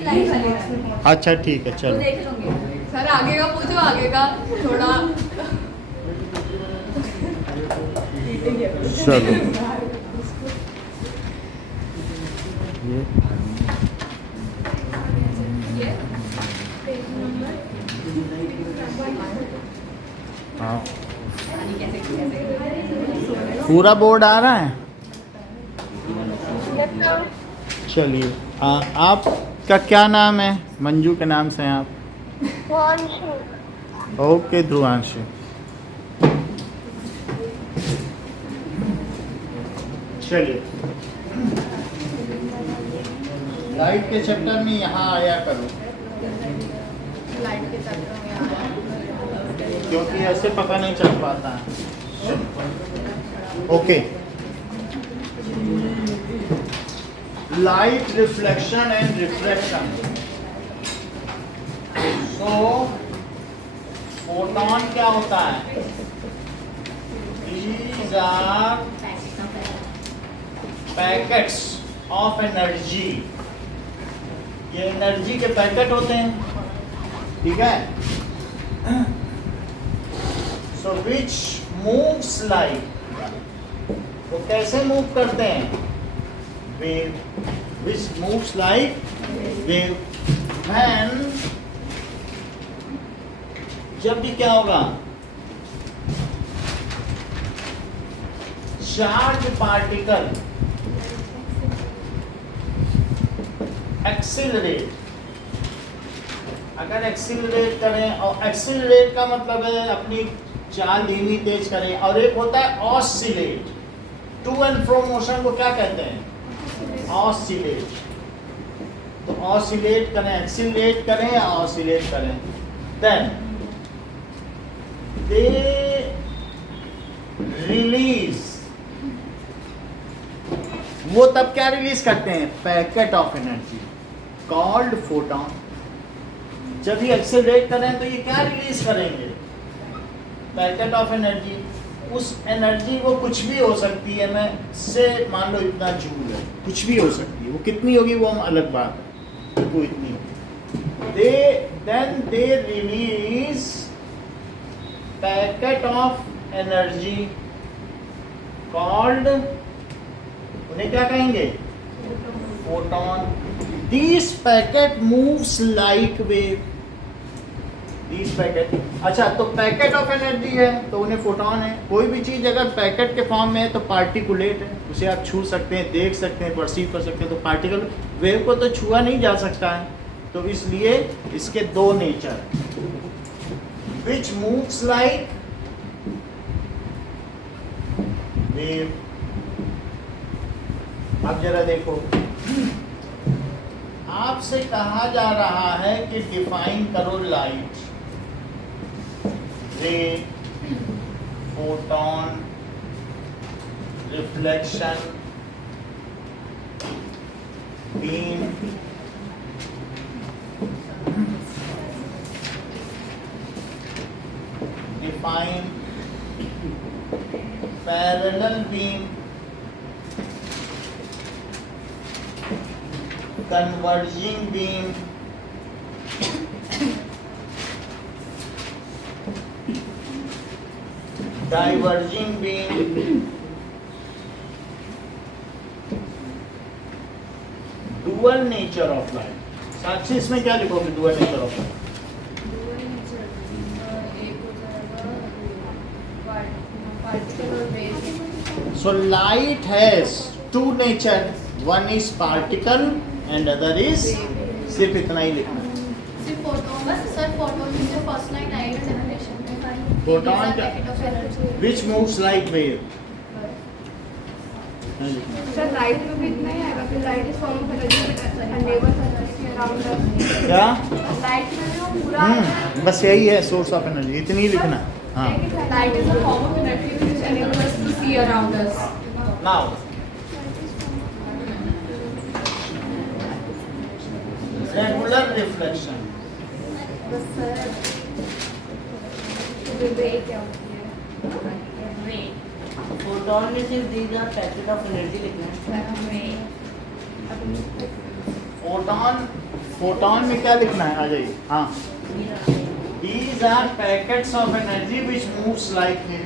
अच्छा ठीक है, चलो। सर आगे का पूछो, आगे का थोड़ा। चलो ये हाँ, पूरा बोर्ड आ रहा है। चलिए, आपका क्या नाम है? मंजू के नाम से हैं आप? ओके ध्रुवांशु। चलिए, लाइट के चक्कर में यहाँ आया करो, लाइट के चक्कर में आया क्योंकि ऐसे पता नहीं चल पाता है। Okay, light reflection and refraction. So photon क्या होता है? These are packets of energy. ये एनर्जी के पैकेट होते हैं, ठीक है। सो विच मूव्स लाइट, वो कैसे मूव करते हैं? Wave, which moves like wave. When, जब भी क्या होगा, चार्ज पार्टिकल एक्सिलरेट, अगर एक्सिलरेट करें, और एक्सिलरेट का मतलब है अपनी चाल धीमी तेज करें, और एक होता है oscillate. To and fro motion को क्या कहते हैं? ऑसिलेट। तो ऑसिलेट करें, एक्सिलरेट करें या ऑसिलेट करें, देन दे रिलीज, वो तब क्या रिलीज करते हैं? Packet of energy called photon. जब ये एक्सेलरेट करें तो ये क्या रिलीज करेंगे? Packet of energy. उस एनर्जी वो कुछ भी हो सकती है, मैं से मान लो इतना जूल है, कुछ भी हो सकती है, वो कितनी होगी वो हम अलग बात है, वो इतनी होगी। They release packet of energy called, उन्हें क्या कहेंगे? Photon. This packet moves like wave. This packet, अच्छा तो पैकेट ऑफ एनर्जी है तो उन्हें फोटॉन है। कोई भी चीज़ अगर पैकेट के फॉर्म में है तो पार्टिकुलेट है, उसे आप छू सकते हैं, देख सकते हैं, परसीव कर सकते हैं। तो पार्टिकल वेव को तो छुआ नहीं जा सकता है, तो इसलिए इसके दो नेचर, विच मूव्स लाइक वेव। अब जरा देखो, आपसे कहा जा रहा है कि डिफाइन करो लाइट, रे, photon, reflection, beam, define parallel beam, converging beam, diverging beam, dual nature of light। साक्षी इसमें क्या लिखोगे? dual nature of light। So light has two nature, one is particle and other is, सिर्फ इतना ही लिखना है। सिर्फ फोटोन, बस सर फोटोन में जो फर्स्ट लाइन आएगा डेफिनेशन में, photon which moves like wave। Sir light में भी इतना ही आएगा, फिर light is form of energy enable energy around us. क्या? लाइट में जो पूरा बस यही है सोर्स ऑफ एनर्जी, इतनी ही लिखना है। हाँ, light is a form of energy which enables us to see around us। Now regular reflection. बस सर रे क्या होती है? रे फोटॉन में सिर्फ these are packet of energy लिखना है। फोटॉन में क्या लिखना है, आ जाइए। हाँ, these are packets of energy which moves like a,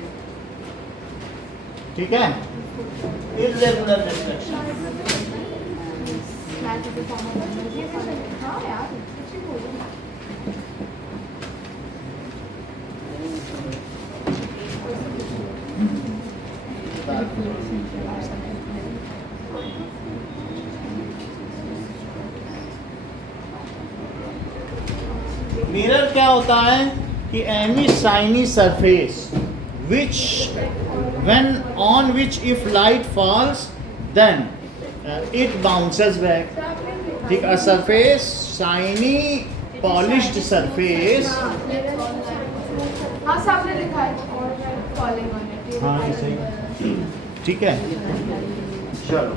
ठीक है, irregular reflection। Light is a form of energy। हाँ यार, कुछ ही बोलो ना। मिरर क्या होता है कि any shiny surface which when on which if light falls then it bounces back। ठीक, a surface shiny polished surface। हाँ सामने लिखा है फॉलिंग ऑन इट। हाँ ये सही, ठीक है, चलो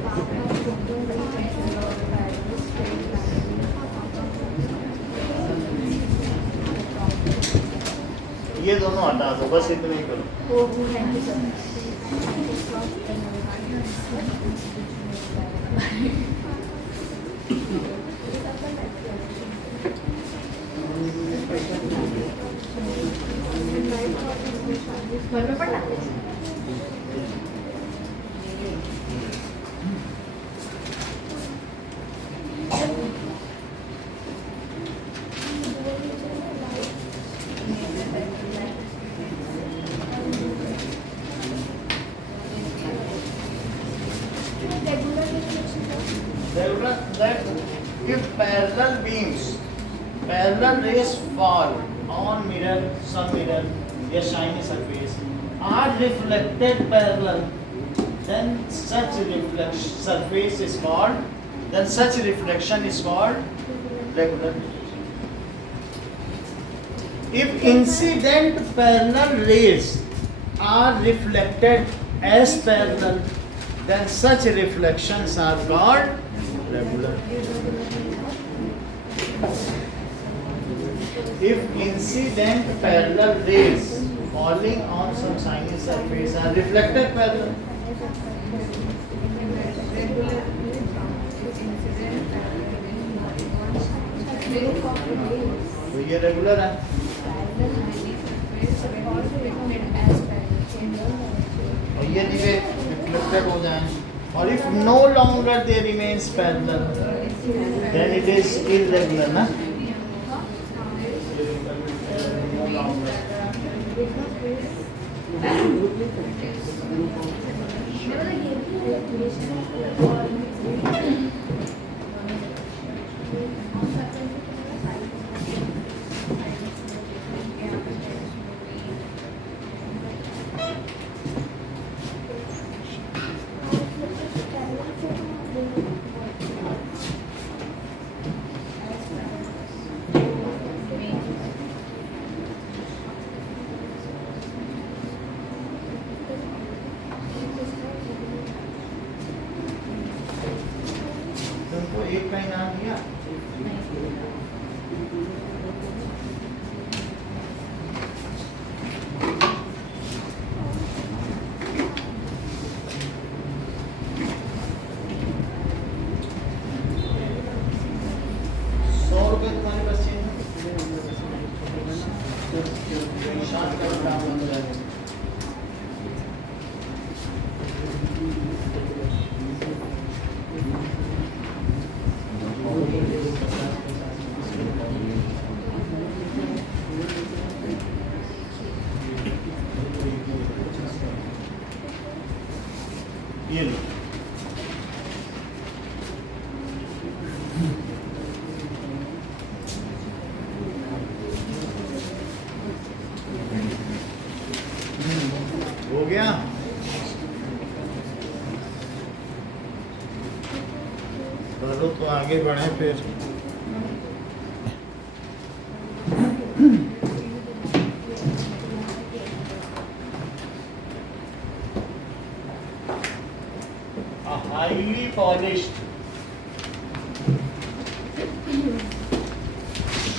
ये दोनों हटा दो, बस इतने ही करो। घर में पढ़ना। That if parallel rays fall on mirror, some mirror, a shiny surface, are reflected parallel, then such reflection is called regular. If incident parallel rays are reflected as parallel, then such reflections are called regular. If incident parallel rays falling on some shiny surface are reflected parallel, तो ये regular है। और ये दिखे reflected हो जाए, और if no longer they remains parallel, then it is irregular ना। तुमको एक का इनाम दिया। ₹100 तुम्हारे पास चाहिए ना? शार्ट का काम बंद हो जाएगा। ये लो, हो गया। चलो तो आगे बढ़े फिर। A highly polished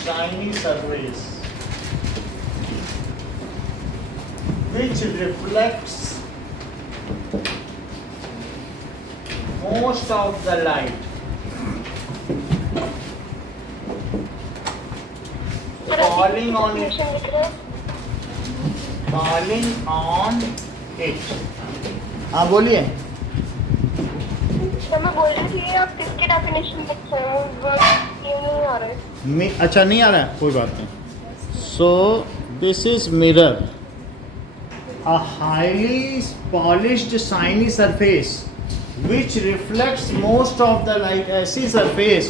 shiny surface which reflects most of the light falling on it, falling on it. हाँ बोलिए। तो मैं बोल रही थी आप किसके डेफिनेशन लिख रहे हो, वर्ड ये नहीं आ रहा है। अच्छा नहीं आ रहा है, कोई बात नहीं। So this is mirror, a highly polished shiny surface which reflects most of the light। ऐसी सरफेस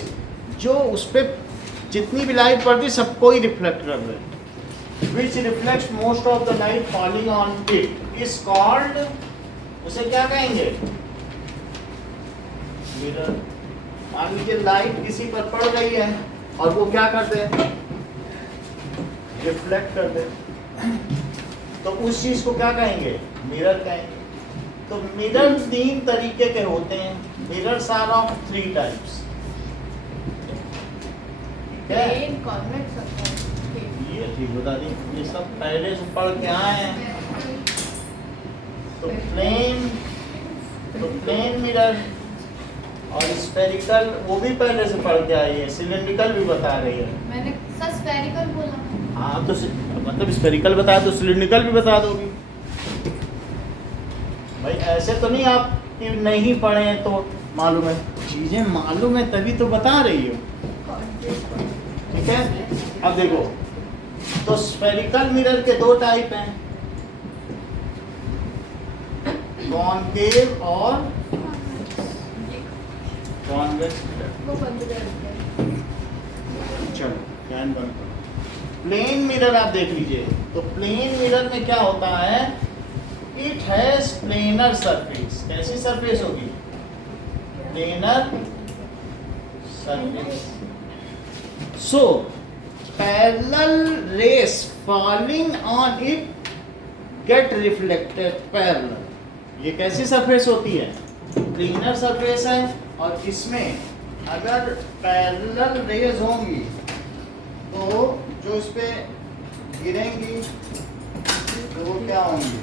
जो उस पर जितनी भी लाइट पड़ती सबको ही रिफ्लेक्ट कर रहे हैं, which reflects most of the light falling on it is called, उसे क्या कहेंगे? मिरर। मान लीजिए लाइट किसी पर पड़ रही है और वो क्या करते हैं? रिफ्लेक्ट करते हैं, तो उस चीज को क्या कहेंगे? मिरर कहेंगे। तो मिरर 3 तरीके के होते हैं। Mirrors are of 3 types. ठीक है, ये ठीक बता दी, ये सब पहले से पढ़ के आए हैं। तो प्लेन मिरर और स्फेरिकल वो भी पहले से पढ़ के आई है, सिलिंड्रिकल भी बता रही है। मैंने सर स्फेरिकल बोला। हाँ तो मतलब स्फेरिकल बताया तो सिलिंड्रिकल भी बता दोगी भाई। ऐसे तो नहीं आप कि नहीं पढ़े हैं तो मालूम है, चीजें मालूम है तभी तो बता रही हो। ठीक है, अब देखो, तो स्फेरिकल मिरर के 2 टाइप हैं, कॉनकेव और कॉन्वेक्स मिरर। वो बंद कर देते चलो ध्यान बंद करो। प्लेन मिरर आप देख लीजिए, तो प्लेन मिरर में क्या होता है? It has planar surface. कैसी सरफेस होगी? Planar surface. So parallel rays falling on it get reflected parallel. ये कैसी सरफेस होती है? प्लेनर सरफेस है, और इसमें अगर पैरेलल रेज होंगी तो जो इस पे गिरेंगी तो वो क्या होंगी?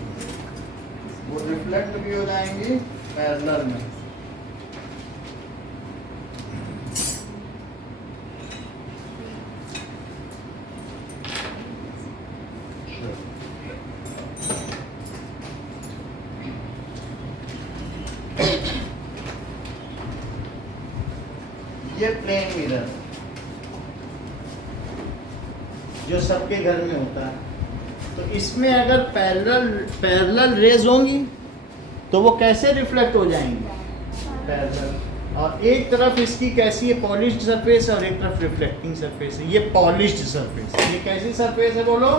वो रिफ्लेक्ट भी हो जाएंगी पैरेलल में। ये प्लेन मिरर जो सबके घर में होता है, तो इसमें अगर पैरेलल रेज होंगी तो वो कैसे रिफ्लेक्ट हो जाएंगी? पैरेलल। और एक तरफ इसकी कैसी है? पॉलिश्ड सरफेस, और एक तरफ रिफ्लेक्टिंग सरफेस है। ये पॉलिश्ड सरफेस है। ये कैसी सरफेस है बोलो?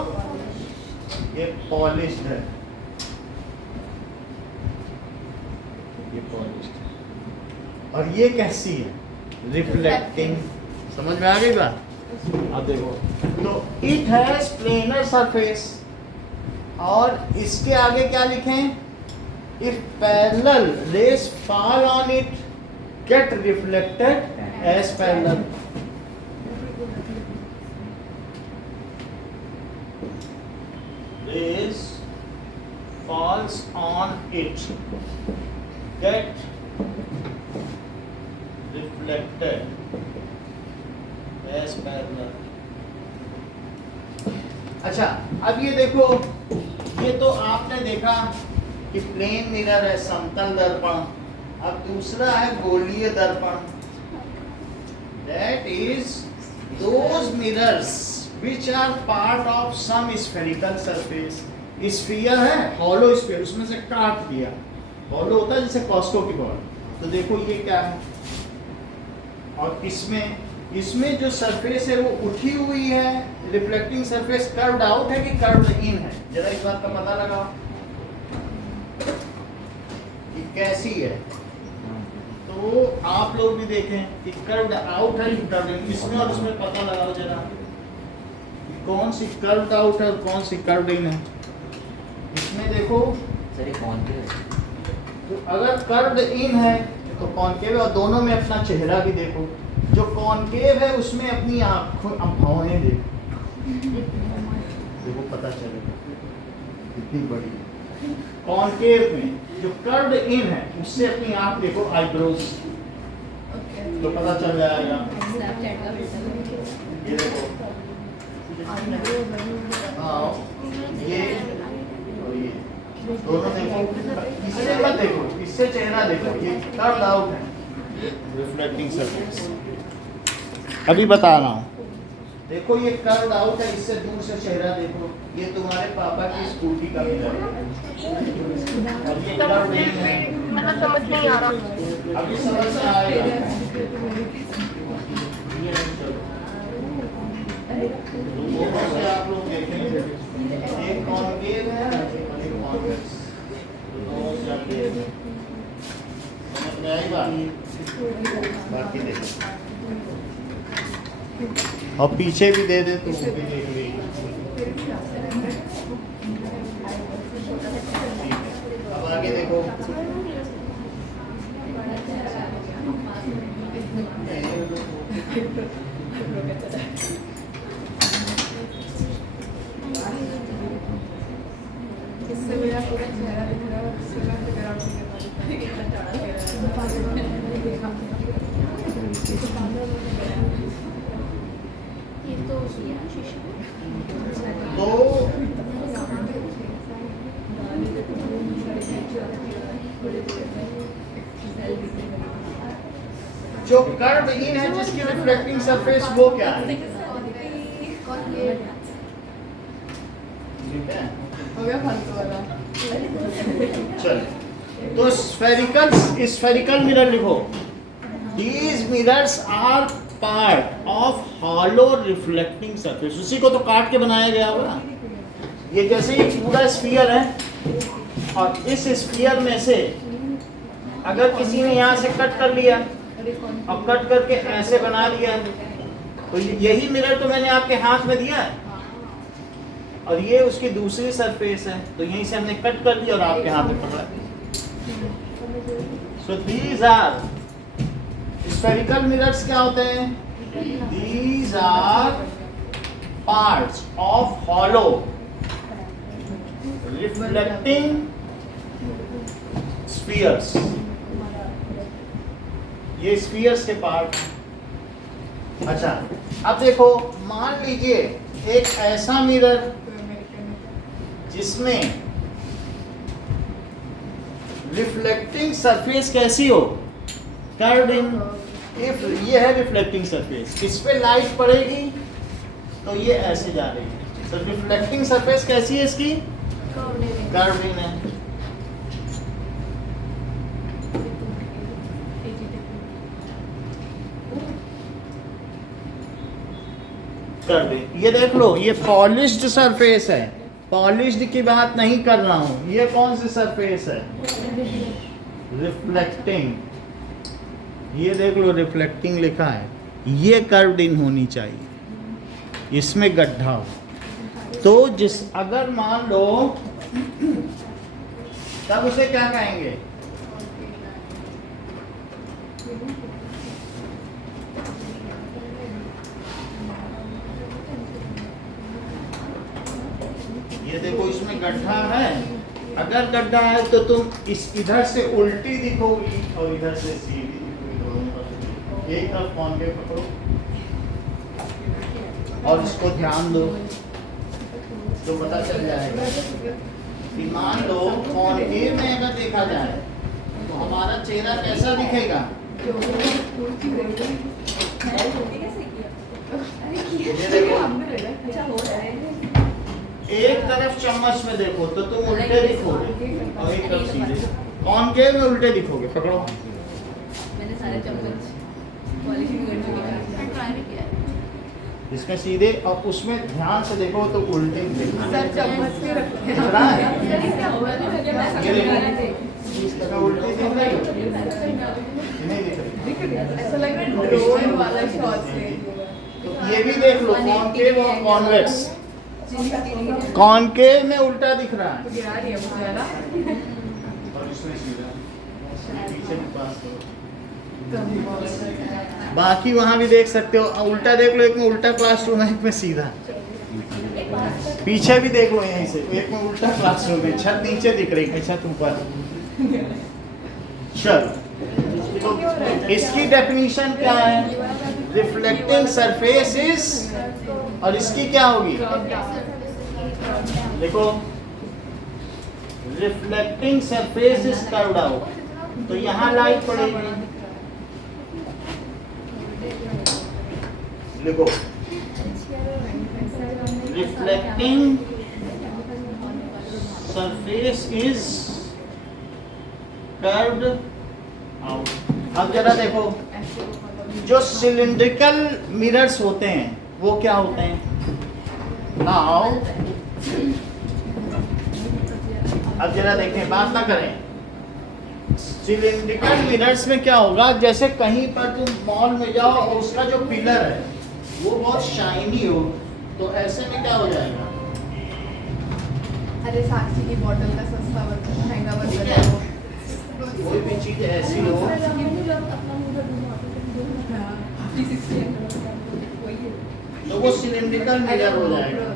ये पॉलिश्ड है, ये पॉलिश्ड है। और ये कैसी है? रिफ्लेक्टिंग। समझ में आ गई बात? अब देखो, तो इट हैज प्लेनर सरफेस, और इसके आगे क्या लिखें? If parallel rays fall on it get reflected as parallel. Rays falls on it get reflected as parallel. अच्छा, अब ये देखो, ये तो आपने देखा कि प्लेन मिरर है, समतल दर्पण। अब दूसरा है गोलीय दर्पण। That is those mirrors which are part of some spherical surface। Sphere है, हॉलो स्फीयर, उसमें से काट दिया। हॉलो होता है जैसे कॉस्को की बॉल। तो देखो ये क्या है, और इसमें जो सरफेस है वो उठी हुई है, रिफ्लेक्टिंग सरफेस कर्व्ड आउट है कि कर्व्ड इन है? जरा इस बात का पता लगाओ कि कैसी है। तो आप लोग भी देखें कि कर्व्ड आउट है कि कर्व्ड इन, इसमें और उसमें पता लगाओ जरा कौन सी कर्व्ड आउट है और कौन सी कर्व्ड इन है। इसमें देखो सर, ये कॉन्केव है। तो अगर कर्व्ड इन है तो कॉनकेव है, और दोनों में अपना चेहरा भी देखो। जो कॉनकेव है उसमें अपनी आंखों भौहें देखो, पता चलेगा कितनी बड़ी है। कॉनकेव में जो कर्व्ड इन है उससे अपनी आंख देखो, आईब्रोज, तो पता चल जाएगा। ये देखो इससे चेहरा देखो, ये कर्व्ड आउट है रिफ्लेक्टिंग सरफेस। अभी बता रहा हूँ, देखो ये कर्व्ड आउट है, इससे दूर से चेहरा देखो, ये तुम्हारे पापा की स्कूटी का मिरर है और ये कर्व्ड इन है। मतलब समझ नहीं आ रहा। अभी समझ में आएगा। दोनों से आप लोग देखेंगे, एक कॉन्केव है और एक कॉन्वेक्स, दोनों से आप देखेंगे। समझ में आई बात? बाकी देखो, और पीछे भी दे दे तो वो भी देख लेगी। अब आगे देखो, इससे मेरा पूरा चेहरा दिख रहा है और इससे मैं फिगर आउट नहीं कर ये तो तो जो कर्व इन है जिसकी रिफ्लेक्टिंग सरफेस वो क्या है? ठीक है, हो गया फालतू वाला। चल तो स्फेरिकल मिरर लिखो। These mirrors are part of hollow reflecting surface। उसी को तो काट के बनाया गया होगा ना। ये जैसे ही पूरा स्फीयर है और इस स्फीयर में से अगर किसी ने यहाँ से कट कर लिया और कट करके ऐसे बना दिया, तो यही मिरर तो मैंने आपके हाथ में दिया है और ये उसकी दूसरी सरफेस है, तो यहीं से हमने कट कर लिया और आपके हाथ में पकड़ा। So these are spherical mirrors. क्या होते हैं? These are parts of hollow reflecting spheres. ये स्फीयर्स के पार्ट। अच्छा, अब देखो, मान लीजिए एक ऐसा मिरर जिसमें रिफ्लेक्टिंग सरफेस कैसी हो? Curved in. इफ ये है रिफ्लेक्टिंग सरफेस, इस पे लाइट पड़ेगी तो ये ऐसे जा रही है, तो रिफ्लेक्टिंग सरफेस कैसी है इसकी? कर्व्ड इन है। कर दे, ये देख लो, ये पॉलिश्ड सरफेस है। पॉलिश्ड की बात नहीं कर रहा हूं, ये कौन सी सरफेस है? रिफ्लेक्टिंग। ये देख लो, रिफ्लेक्टिंग लिखा है, ये कर्व्ड इन होनी चाहिए, इसमें गड्ढा हो। तो जिस अगर मान लो, तब उसे क्या कहेंगे? ये देखो, इसमें गड्ढा है। अगर गड्ढा है तो तुम इस इधर से उल्टी दिखोगी और इधर से सीधी दिखोगी। एक तरफ कॉन्केव पकड़ो और इसको ध्यान दो तो पता चल जाएगा कि मान लो कॉन्केव में अगर देखा जाए तो हमारा चेहरा कैसा दिखेगा? ये देखो, एक तरफ चम्मच में देखो तो तुम उल्टे दिखोगे और एक तरफ सीधे। कॉन्केव में उल्टे दिखोगे। पकड़ो, मैंने सारे चम्मच पॉलिशिंग कर चुकी है, ट्राई भी किया है। इसमें सीधे और उसमें ध्यान से देखो तो उल्टे दिखना। सर चम्मच पे रखते हैं। दिख रहा है? ये देखो, देखो इसमें उल्टी दिख रही हो? नहीं दिख रही। ऐसा लग रहा है ड्रोन वाला शॉट से। तो ये भी देख लो, कॉन्केव और कॉन्वेक्स। कॉन्केव में उल्टा दिख रहा है गिरा रही है मुझे ना। और इसमें सीधा। पीछे भी पास करो। बाकी वहां भी देख सकते हो, उल्टा देख लो, एक में उल्टा क्लासरूम है, एक में सीधा। पीछे भी देख लो, यहीं से एक में उल्टा क्लासरूम है, छत नीचे दिख रही है, छत ऊपर। चलो, तो इसकी डेफिनेशन क्या है? रिफ्लेक्टिंग सरफेस इज, और इसकी क्या होगी? देखो, reflecting surface is curved out. तो यहाँ लाइट पड़ेगी। देखो reflecting surface is curved out. अब जरा देखो, जो सिलिंड्रिकल मिरर्स होते हैं वो क्या होते हैं? नाउ अब जरा देखें, बात ना करें। सिलिंड्रिकल मिरर्स में क्या होगा, जैसे कहीं पर तुम मॉल में जाओ और उसका जो पिलर है वो बहुत शाइनी हो, तो ऐसे में क्या हो जाएगा? अरे साक्षी की बोतल का सस्ता बदल महंगा ठीक बदल है। कोई भी चीज ऐसी हो तो वो सिलिंड्रिकल मिरर हो जाएगा।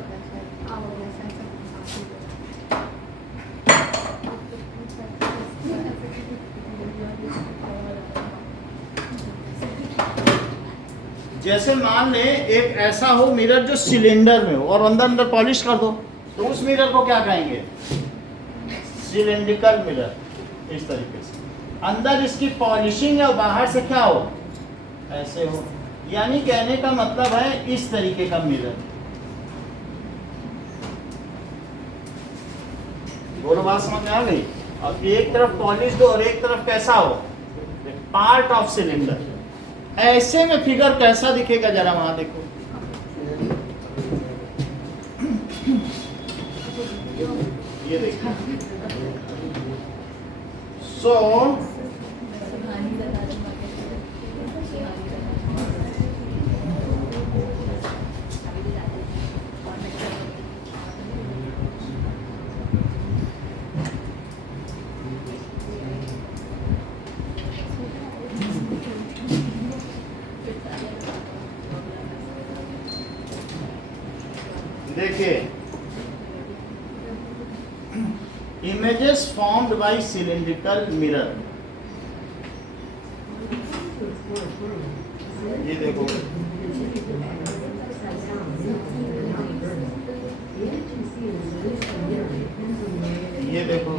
जैसे मान ले एक ऐसा हो मिरर जो सिलेंडर में हो और अंदर अंदर पॉलिश कर दो, तो उस मिरर को क्या कहेंगे? Cylindrical mirror. इस तरीके से अंदर इसकी पॉलिशिंग है और बाहर से क्या हो, ऐसे हो। यानी कहने का मतलब है इस तरीके का मिरर। बोलो, बात समझ में आ गई? अब एक तरफ पॉलिश दो और एक तरफ कैसा हो, पार्ट ऑफ सिलेंडर। ऐसे में फिगर कैसा दिखेगा जरा वहां देखो। ये देखिए। सो देखिए, images formed by cylindrical mirror। ये देखो, ये देखो,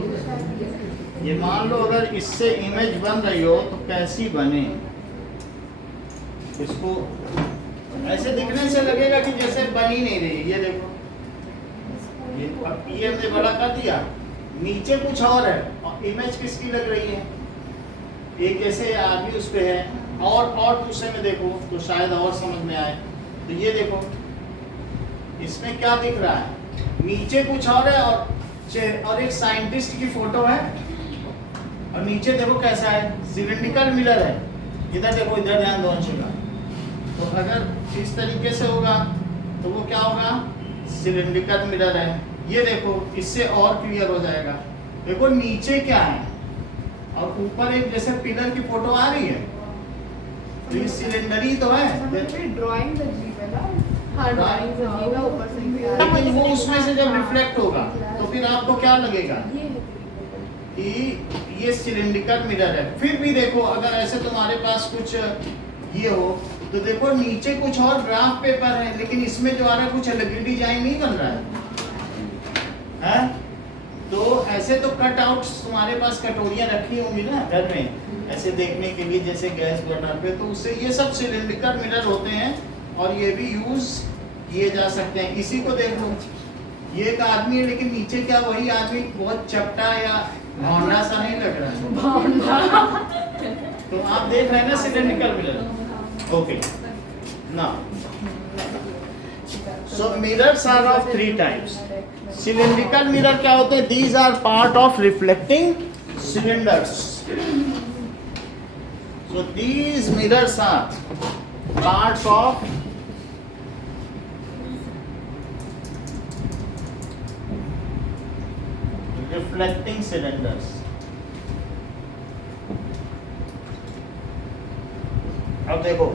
ये मान लो अगर इससे इमेज बन रही हो तो कैसी बने। इसको ऐसे दिखने से लगेगा कि जैसे बन ही नहीं रही। ये देखो, ये हमने बड़ा कर दिया, नीचे कुछ और है और इमेज किसकी लग रही है? एक जैसे आदमी उस पे है और दूसरे में देखो तो शायद और समझ में आए। तो ये देखो, इसमें क्या दिख रहा है? नीचे कुछ और है और एक साइंटिस्ट की फोटो है और नीचे देखो कैसा है, सिलिंड्रिकल मिरर है। इधर देखो, इधर ध्यान दो अंशु का। तो अगर इस तरीके से होगा तो वो क्या होगा? सिलिंड्रिकल मिरर है। ये देखो, इससे और क्लियर हो जाएगा। देखो नीचे क्या है और ऊपर एक जैसे पिलर की फोटो आ रही है, तो ये सिलेंडर ही तो है। ड्राइंग अजीब है ना। हाँ, ड्राइंग अजीब है, ऊपर से लेकिन वो उसमें से जब रिफ्लेक्ट होगा तो फिर आपको क्या लगेगा कि ये सिलिंड्रिकल मिरर है। फिर भी देखो, अगर ऐसे तुम्हारे पास कुछ ये हो तो देखो नीचे कुछ और ग्राफ पेपर है, लेकिन इसमें जो आ रहा है कुछ अलग ही डिजाइन नहीं बन रहा है? तो ऐसे तो कट आउट तुम्हारे पास कटोरियां रखी होंगी ना घर में, ऐसे देखने के लिए जैसे गैस बर्नर पे, तो उससे ये सब सिलिंड्रिकल मिरर होते हैं और ये भी यूज किए जा सकते हैं। इसी को देख लो, ये एक आदमी है लेकिन नीचे क्या वही आदमी बहुत चपटा या भौंडा सा नहीं लग रहा है? तो आप देख रहे हैं ना cylindrical mirror. Okay, now so mirrors are of 3 types. Cylindrical mirror क्या होते हैं? These are part of reflecting cylinders. So these mirrors are parts of reflecting cylinders. अब देखो,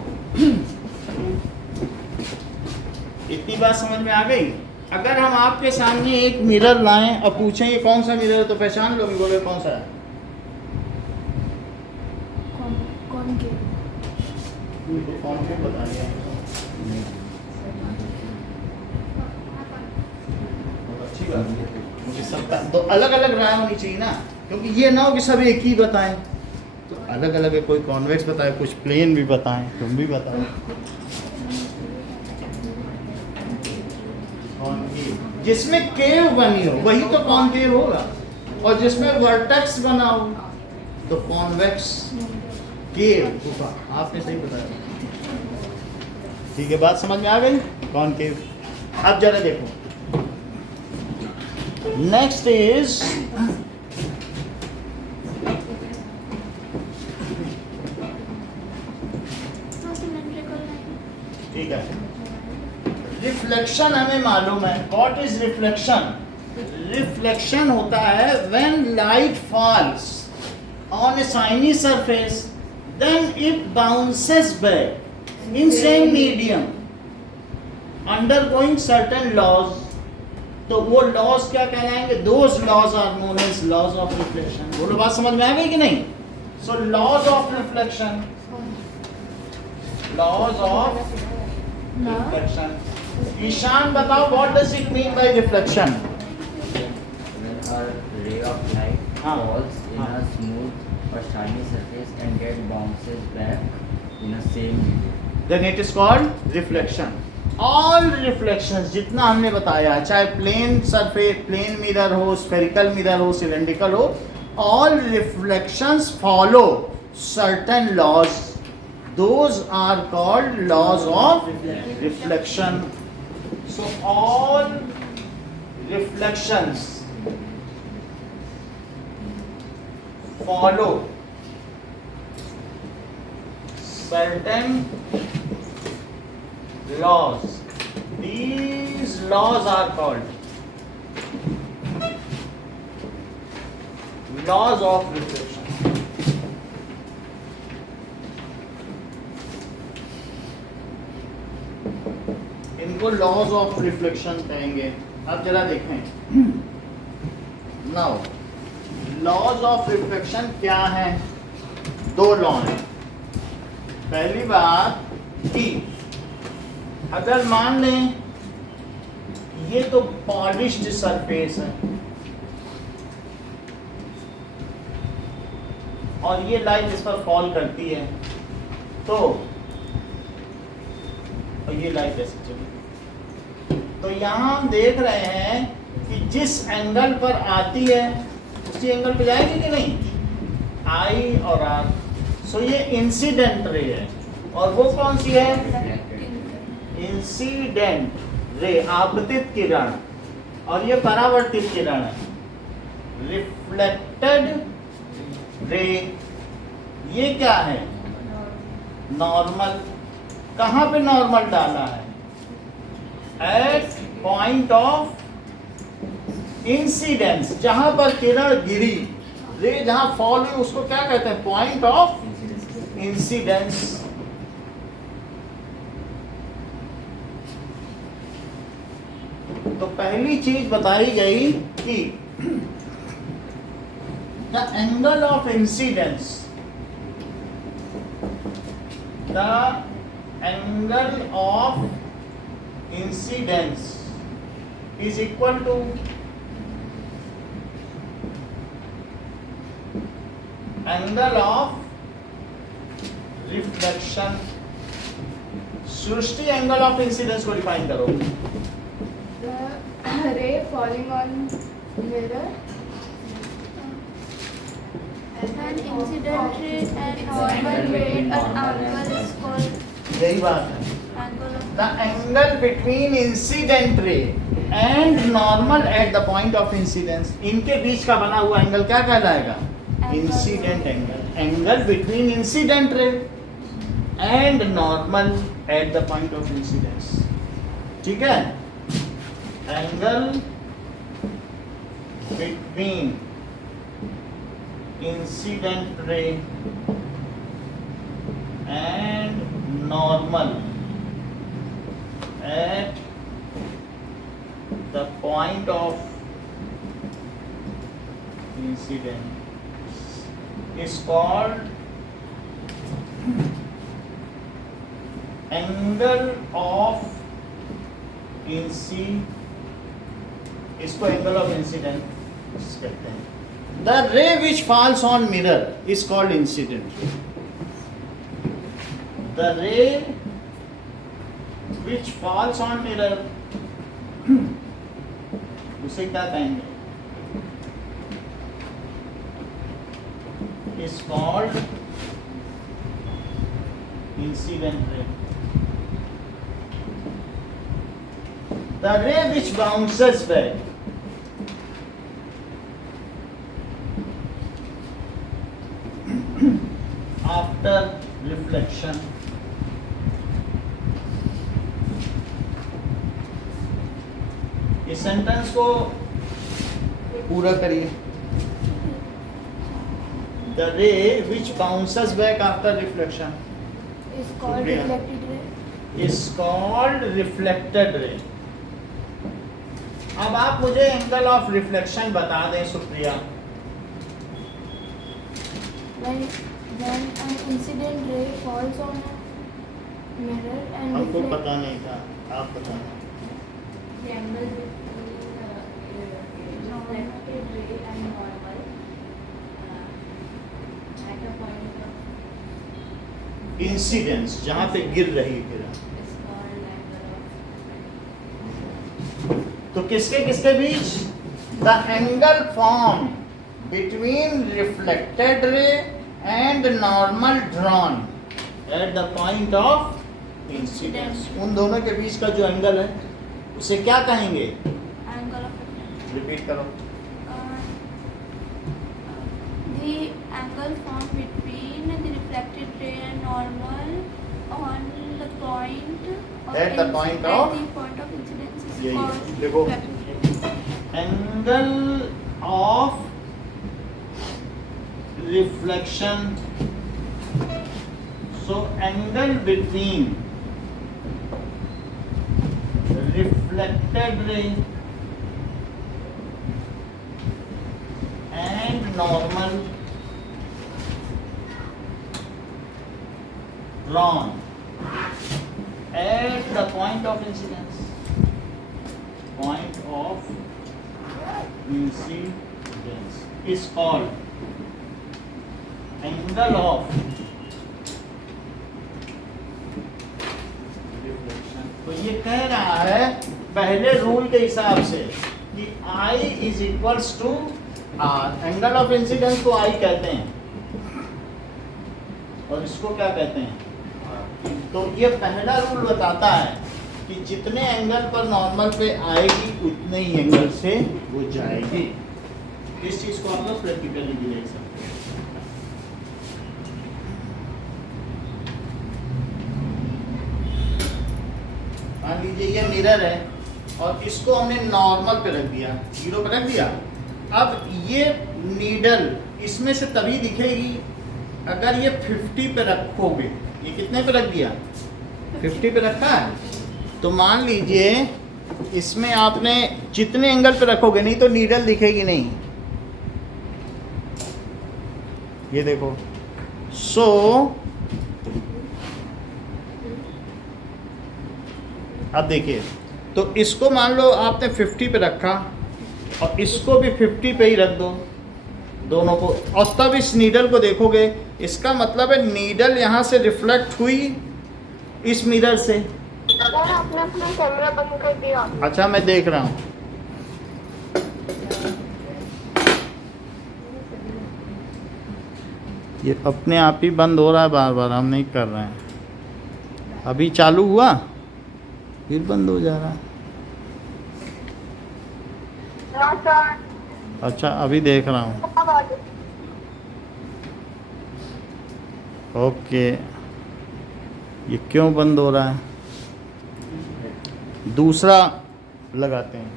इतनी बात समझ में आ गई? अगर हम आपके सामने एक मिरर लाएं और पूछें ये कौन सा मिरर है, तो पहचान लोगे? बोले कौन सा है? कौन के? कौन के बता दिया? अच्छी बात है, मुझे सबका तो अलग अलग राय होनी चाहिए ना, क्योंकि ये ना हो कि सब एक ही बताएं। अलग अलग है, कोई कॉन्वेक्स बताए, कुछ प्लेन भी बताएं, तुम भी बताओ। कॉनकेव, जिसमें केव बनी हो वही तो कॉनकेव होगा, और जिसमें वर्टेक्स बना हो तो कॉन्वेक्स केव होगा। आपने सही बताया, ठीक है, बात समझ में आ गई। कॉनकेव। अब जरा देखो, नेक्स्ट इज ठीक है, रिफ्लेक्शन हमें मालूम है। What is reflection? रिफ्लेक्शन होता है when light falls on a shiny surface, then it bounces back in same medium undergoing certain laws. तो वो लॉज क्या कहलाएंगे? Those laws are known as laws of reflection. बोलो, बात समझ में आ गई कि नहीं? So laws of reflection, laws of reflection. Ishaan बताओ, what does it mean by reflection? When a ray of light हाँ, falls in हाँ. a smooth or shiny surface and get bounces back in a same medium. Then it is called reflection. All reflections जितना हमने बताया, चाहे plane surface, plane mirror हो, spherical mirror हो, cylindrical हो, all reflections follow certain laws. Those are called laws of reflection. So all reflections follow certain laws. These laws are called laws of reflection. इनको laws of reflection कहेंगे। अब जरा देखें, now laws of reflection क्या है? दो law हैं। पहली बात कि अगर मान लें ये तो पॉलिश्ड सरफेस है और ये लाइट इस पर फॉल करती है, तो और ये लाइट ऐसे चली, तो यहाँ हम देख रहे हैं कि जिस एंगल पर आती है उसी एंगल पे जाएगी कि नहीं? आई और आर। सो ये इंसिडेंट रे है, और वो कौन सी है? इंसिडेंट रे, आपतित किरण, और ये परावर्तित किरण है, रिफ्लेक्टेड रे। ये क्या है? नॉर्मल। कहाँ पे नॉर्मल डाला है? एट पॉइंट ऑफ इंसिडेंस, जहां पर किरण गिरी, रे जहां फॉल हुई, उसको क्या कहते हैं? Point of incidence. तो पहली चीज बताई गई कि the angle of incidence, the angle of incidence is equal to angle of reflection. Srishti angle of incidence को डिफाइन करो। The ray falling on mirror. An incident ray and normal ray at angle is called यही बात है। angle of The angle between incident ray and normal at the point of incidence, इनके बीच का बना हुआ angle क्या कहलाएगा? Incident angle. Angle between incident ray and normal at the point of incidence. ठीक है, angle between incident ray and normal at the point of incident is called angle of इसको angle of incident कहते हैं। The ray which falls on mirror is called incident ray. The ray which falls on mirror, उसे क्या कहेंगे? Is called incident ray. The ray which bounces back after reflection इस sentence को पूरा करिए. The ray which bounces back after reflection Is called Supriya. reflected ray. is called reflected ray. अब आप मुझे एंगल ऑफ रिफ्लेक्शन बता दें Supriya. When an incident ray falls on a mirror and हमको reflect- पता नहीं था, आप बताएं. The angle between reflected ray and normal at a point of incidence जहां पे गिर रही किरण, is called angle of तो किसके किसके बीच? The angle form between reflected ray and normal drawn at the point of incidence. उन दोनों के बीच का जो एंगल है उसे क्या कहेंगे? Angle of reflection. रिपीट करो. The angle formed between the reflected ray and normal on the point of At the point of- at the point of incidence is यही है. called देखो. reflected ray. Angle of reflection, so angle between reflected ray and normal drawn at the point of incidence. Point of incidence is called angle of reflection. तो ये कह रहा है पहले rule के हिसाब से कि I is equals to R. Angle of incidence को I कहते हैं और इसको क्या कहते हैं? तो ये पहला रूल बताता है कि जितने एंगल पर नॉर्मल पे आएगी उतने ही एंगल से वो जाएगी. इस चीज को आप लोग प्रैक्टिकली भी देख सकते हैं. मान लीजिए ये मिरर है और इसको हमने नॉर्मल पे रख दिया, 0 पे रख दिया. अब ये नीडल इसमें से तभी दिखेगी अगर ये 50 पे रखोगे. ये कितने पे रख दिया? 50 पे रखा है. तो मान लीजिए इसमें आपने जितने एंगल पे रखोगे, नहीं तो नीडल दिखेगी नहीं. ये देखो. सो अब देखिए, तो इसको मान लो आपने 50 पे रखा और इसको भी 50 पे ही रख दो, दोनों को, और तब इस नीडल को देखोगे. इसका मतलब है नीडल यहाँ से रिफ्लेक्ट हुई इस मिरर से. सर आपने अपना कैमरा बंद कर दिया. अच्छा, मैं देख रहा हूँ. ये अपने आप ही बंद हो रहा है बार बार, हम नहीं कर रहे हैं. अभी चालू हुआ फिर बंद हो जा रहा है. ना सर. अच्छा, अभी देख रहा हूँ. अब आ जाओ. ओके, ये क्यों बंद हो रहा है? दूसरा लगाते हैं.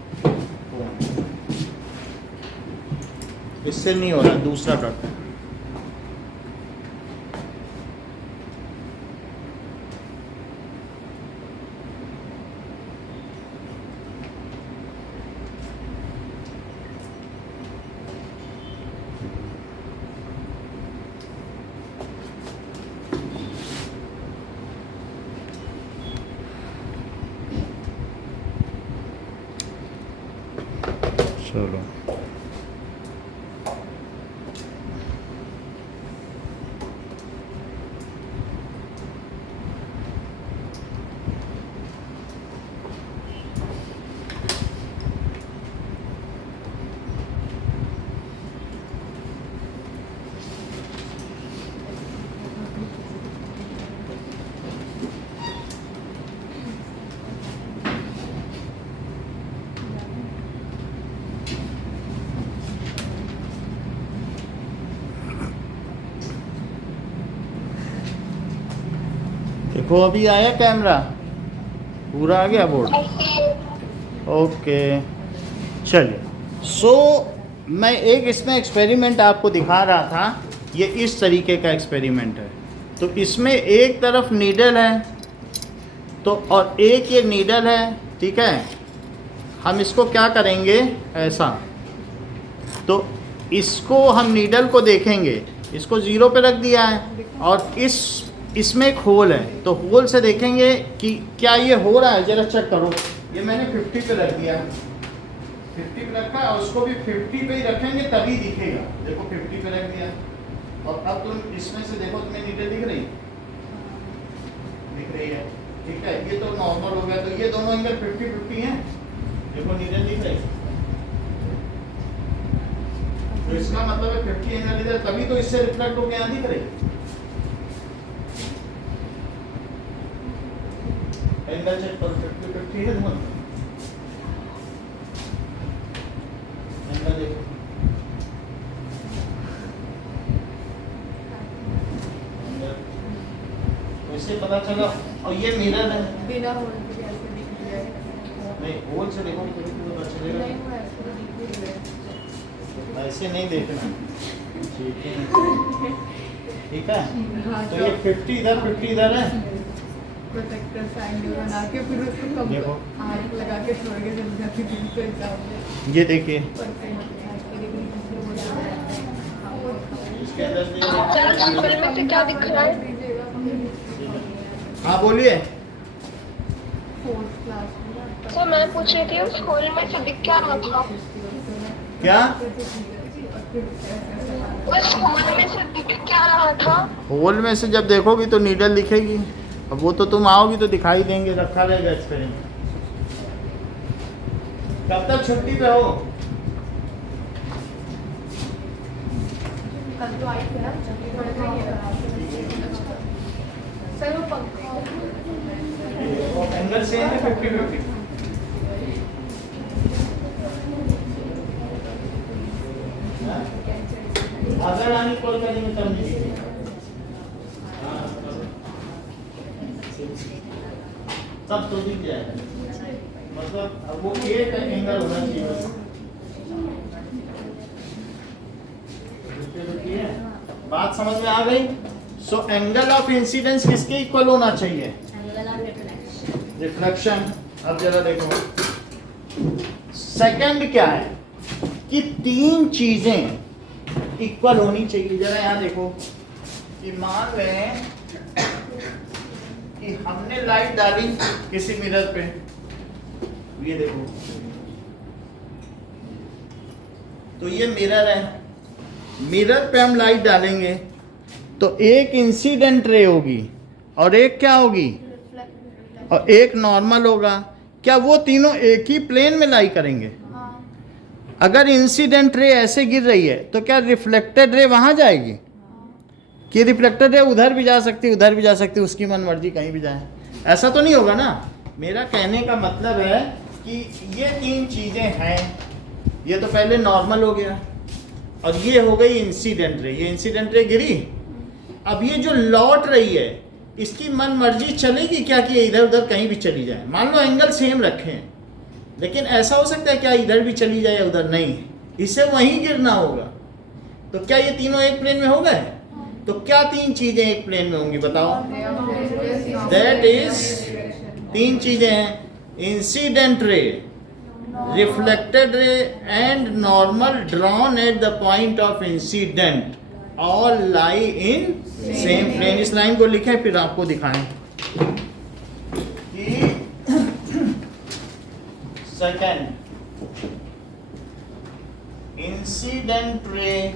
इससे नहीं हो रहा, दूसरा करते हैं. चलो, देखो अभी आया कैमरा, पूरा आ गया बोर्ड। ओके चलिए। सो मैं एक इसमें एक्सपेरिमेंट आपको दिखा रहा था, ये इस तरीके का एक्सपेरिमेंट है। तो इसमें एक तरफ नीडल है तो और एक ये नीडल है, ठीक है। हम इसको क्या करेंगे ऐसा, तो इसको हम नीडल को देखेंगे, इसको 0 पे रख दिया है और इसमें एक होल है, तो होल से देखेंगे कि क्या ये हो रहा है, जरा चेक करो। ये मैंने 50 पे रख दिया, 50 पे रखा और उसको भी 50 पे ही रखेंगे तभी दिखेगा। देखो 50 पे रख दिया और अब तुम इसमें से देखो, तुम्हें नीडल दिख रही है, ठीक है। ये तो नॉर्मल हो गया, तो ये दोनों एंगल 50-50 हैं। देखो नीडल दिख रही, तो इसका मतलब है 50 एंगल इधर, तभी तो इससे रिफ्लेक्ट होकर यहाँ दिख रही। एंगल चेक करो, 50-50 है दोनों एंगल देखो। तो इससे पता चला। और ये मिरर है, बिना होल के कैसे दिख रहा है? नहीं होल से देखो तो पता चलेगा। नहीं, वो ऐसे दिख रहा है। ऐसे नहीं देखना, ठीक है, ठीक है। तो ये 50 इधर 50 इधर है, प्रोटेक्टर साइन बना के फिर उसको कब देखो। हाथ लगा के छोड़ के चल जाती थी तो एग्जाम ये देखिए इसके अंदर में से क्या दिख रहा है? हाँ बोलिए। फोर्थ क्लास में सर मैं पूछ रही थी उस होल में से दिख क्या रहा था? क्या उस होल में से दिख क्या रहा था? होल में से जब देखोगी तो नीडल दिखेगी, अब वो तो तुम आओगी तो दिखाई देंगे, रखा रहेगा एक्सपेरिमेंट। कब तक छुट्टी पे हो? कल तो आई थी ना थोड़े सर वो पंखा एंगल सेम है 50-50। अगर आनी कॉल करेंगे तब नहीं दिखेगा। तब तो दिख जाएगा, मतलब अब वो एक एंगल होना चाहिए बस। बात समझ में आ गई? सो एंगल ऑफ इंसिडेंस किसके इक्वल होना चाहिए? रिफ्लेक्शन। अब जरा देखो सेकंड क्या है कि 3 चीजें इक्वल होनी चाहिए। जरा यहाँ देखो कि मान लें कि हमने लाइट डाली किसी मिरर पे, ये देखो तो ये मिरर है, मिरर पे हम लाइट डालेंगे तो एक इंसिडेंट रे होगी और एक क्या होगी, और एक नॉर्मल होगा। क्या वो तीनों एक ही प्लेन में लाई करेंगे? अगर इंसिडेंट रे ऐसे गिर रही है तो क्या रिफ्लेक्टेड रे वहां जाएगी? कि रिफ्लेक्टेड रे उधर भी जा सकती, उधर भी जा सकती, उसकी मन मर्जी कहीं भी जाए, ऐसा तो नहीं होगा ना। मेरा कहने का मतलब है कि ये 3 चीजें हैं। ये तो पहले नॉर्मल हो गया और ये हो गई इंसिडेंट रे, ये इंसिडेंट रे गिरी। अब ये जो लौट रही है इसकी मन मर्जी चलेगी क्या कि इधर उधर कहीं भी चली जाए? मान लो एंगल सेम रखें, लेकिन ऐसा हो सकता है क्या इधर भी चली जाए उधर नहीं, इसे वहीं गिरना होगा। तो क्या ये तीनों एक प्लेन में हो गए? तो क्या 3 चीजें एक प्लेन में होंगी बताओ? दैट इज 3 चीजें हैं, incident ray, reflected ray and normal drawn at the point of incident, all lie in same plane. इस लाइन को लिखें फिर आपको दिखाएं कि सेकंड, इंसिडेंट रे,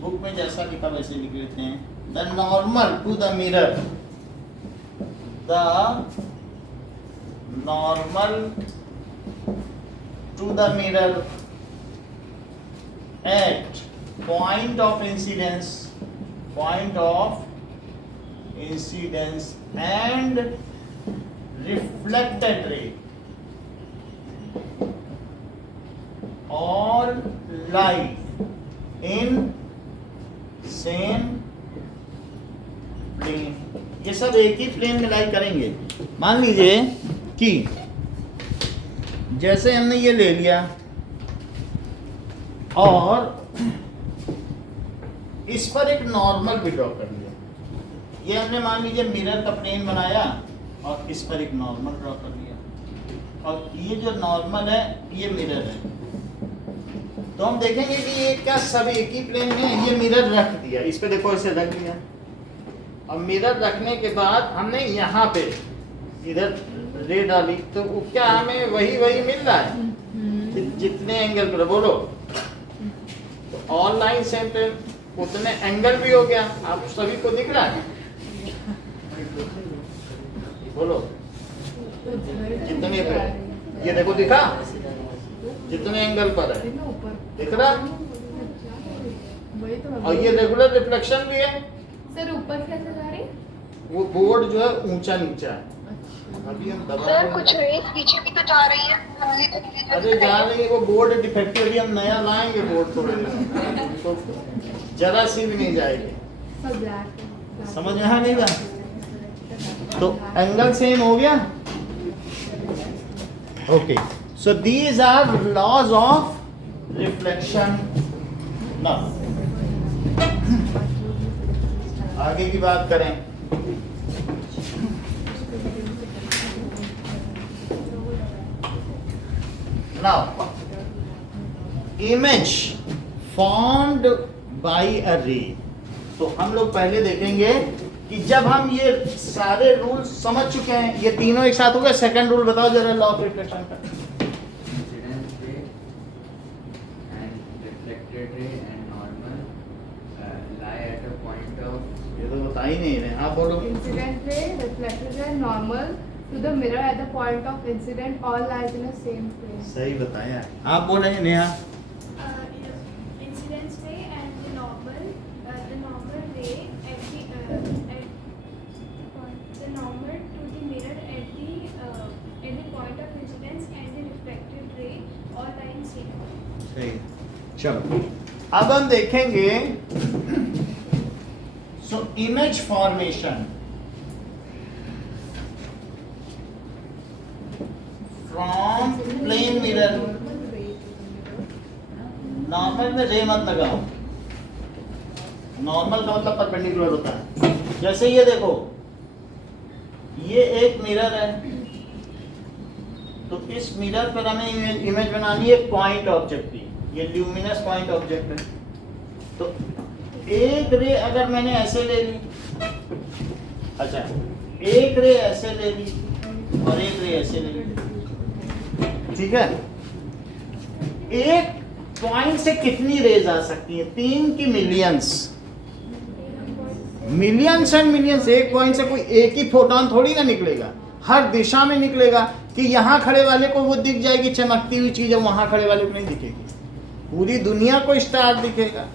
बुक में जैसा लिखा वैसे लिख लेते हैं, the normal to the mirror, the normal to the mirror at point of incidence and reflected ray all lie in same plane। ये सब एक ही प्लेन में लाई करेंगे। मान लीजिए कि जैसे हमने ये ले लिया और इस पर एक नॉर्मल भी ड्रॉ कर लिया, ये हमने मान लीजिए मिरर का प्लेन बनाया और इस पर एक नॉर्मल ड्रॉ कर लिया, और ये जो नॉर्मल है ये मिरर है। तो हम देखेंगे कि ये क्या सब एक ही प्लेन में, ये मिरर रख दिया, इस पे देखो इसे रख दिया, और मिरर रखने के बाद हमने यहाँ पे इधर रे डाली, तो वो क्या हमें वही मिल रहा है जितने एंगल पर, बोलो तो ऑल लाइन सेम प्लेन, उतने एंगल भी हो गया, आप सभी को दिख रहा है, बोलो जितने पे, ये देखो दिखा जितने एंगल पर है दिख रहा, और ये रेगुलर रिफ्लेक्शन भी है। सर ऊपर कैसे जा रही? वो बोर्ड जो है ऊंचा नीचा है, अभी हम दबा सर कुछ रेस पीछे भी तो जा रही है। अरे जा रही है, वो बोर्ड डिफेक्टिव है, हम नया लाएंगे बोर्ड थोड़े दिन में, तो जरा सी भी नहीं जाएगी, सब ब्लैक समझ में आ नहीं रहा? तो एंगल सेम हो गया। Okay, so these are laws of reflection. Now आगे की बात करें, now image formed by a ray. तो हम लोग पहले देखेंगे कि जब हम ये सारे रूल समझ चुके हैं, ये तीनों एक साथ हो गए, सेकंड रूल बताओ जरा लॉ ऑफ रिफ्लेक्शन का। Incident ray and reflected ray and normal lie at a point of ये तो बता ही नहीं रहे, आप बोलो। Incident ray, reflected ray, normal to the mirror at the point of incident, all lies in the same place. सही बताया, आप बोले Neha. Incidence ray and the normal ray at the normal to the mirror at the point of incidence and the reflected ray all lie in same point. सही, चलो अब हम देखेंगे so image formation from plane mirror. Normal में ray मत लगाओ, normal का मतलब परपेंडिकुलर होता है। जैसे ये देखो, ये एक मिरर है, तो इस मिरर पर हमें इमेज बनानी है पॉइंट ऑब्जेक्ट की, ये ल्यूमिनस पॉइंट ऑब्जेक्ट है। तो एक रे अगर मैंने ऐसे ले ली, अच्छा एक रे ऐसे ले ली और एक रे ऐसे ले ली, ठीक है। एक पॉइंट से कितनी रेज आ सकती है? 3 की मिलियंस, मिलियंस एंड मिलियंस। एक पॉइंट से कोई एक ही फोटोन थोड़ी ना निकलेगा, हर दिशा में निकलेगा। कि यहाँ खड़े वाले को वो दिख जाएगी चमकती हुई चीज, वहां खड़े वाले को नहीं दिखेगी। पूरी दुनिया को स्टार दिखेगा,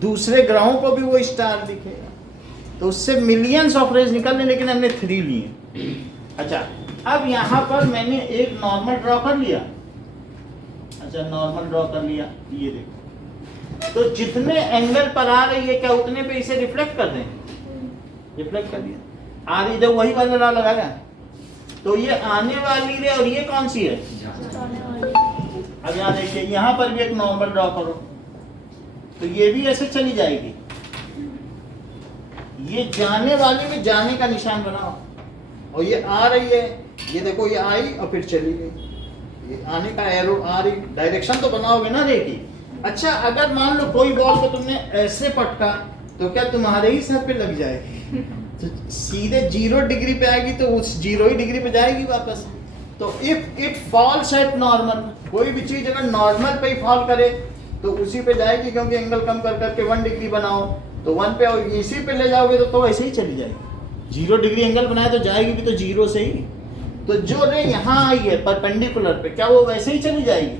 दूसरे ग्रहों को भी वो स्टार दिखेगा, तो उससे मिलियंस ऑफ रेज निकलने, लेकिन हमने 3 लिए। अच्छा, अब यहाँ पर मैंने एक नॉर्मल ड्रॉ कर लिया, अच्छा नॉर्मल ड्रॉ कर लिया, ये देखो, तो जितने एंगल पर आ रही है क्या उतने पे इसे रिफ्लेक्ट कर दें, रिफ्लेक्ट कर दिया। आ रही, जब वही वाला ला लगाया, तो ये आने वाली रे, और ये कौन सी है? अब यहाँ देखिए, यहाँ पर भी एक नॉर्मल ड्रॉ करो, तो ये भी ऐसे चली जाएगी। ये जाने वाली में जाने का निशान बनाओ, और ये आ रही है, ये देखो ये आई और फिर चली गई, ये आने का एरो आ रही, डायरेक्शन तो बनाओगे ना रे की। अच्छा, अगर मान लो कोई बॉल को तुमने ऐसे पटका, तो क्या तुम्हारे ही सर पे लग जाएगी? तो सीधे 0 डिग्री पे आएगी, तो उस 0 ही डिग्री पे जाएगी वापस। तो if it falls eight normal, कोई भी चीज अगर नॉर्मल पे ही फॉल करे तो उसी पे जाएगी, क्योंकि एंगल कम कर करके 1 डिग्री बनाओ तो 1 पे, और इसी पे ले जाओगे तो ऐसे ही चली जाएगी। 0 डिग्री एंगल बनाए तो जाएगी भी तो 0 से ही। तो जो रे यहाँ आई है परपेंडिकुलर पे, क्या वो वैसे ही चली जाएगी?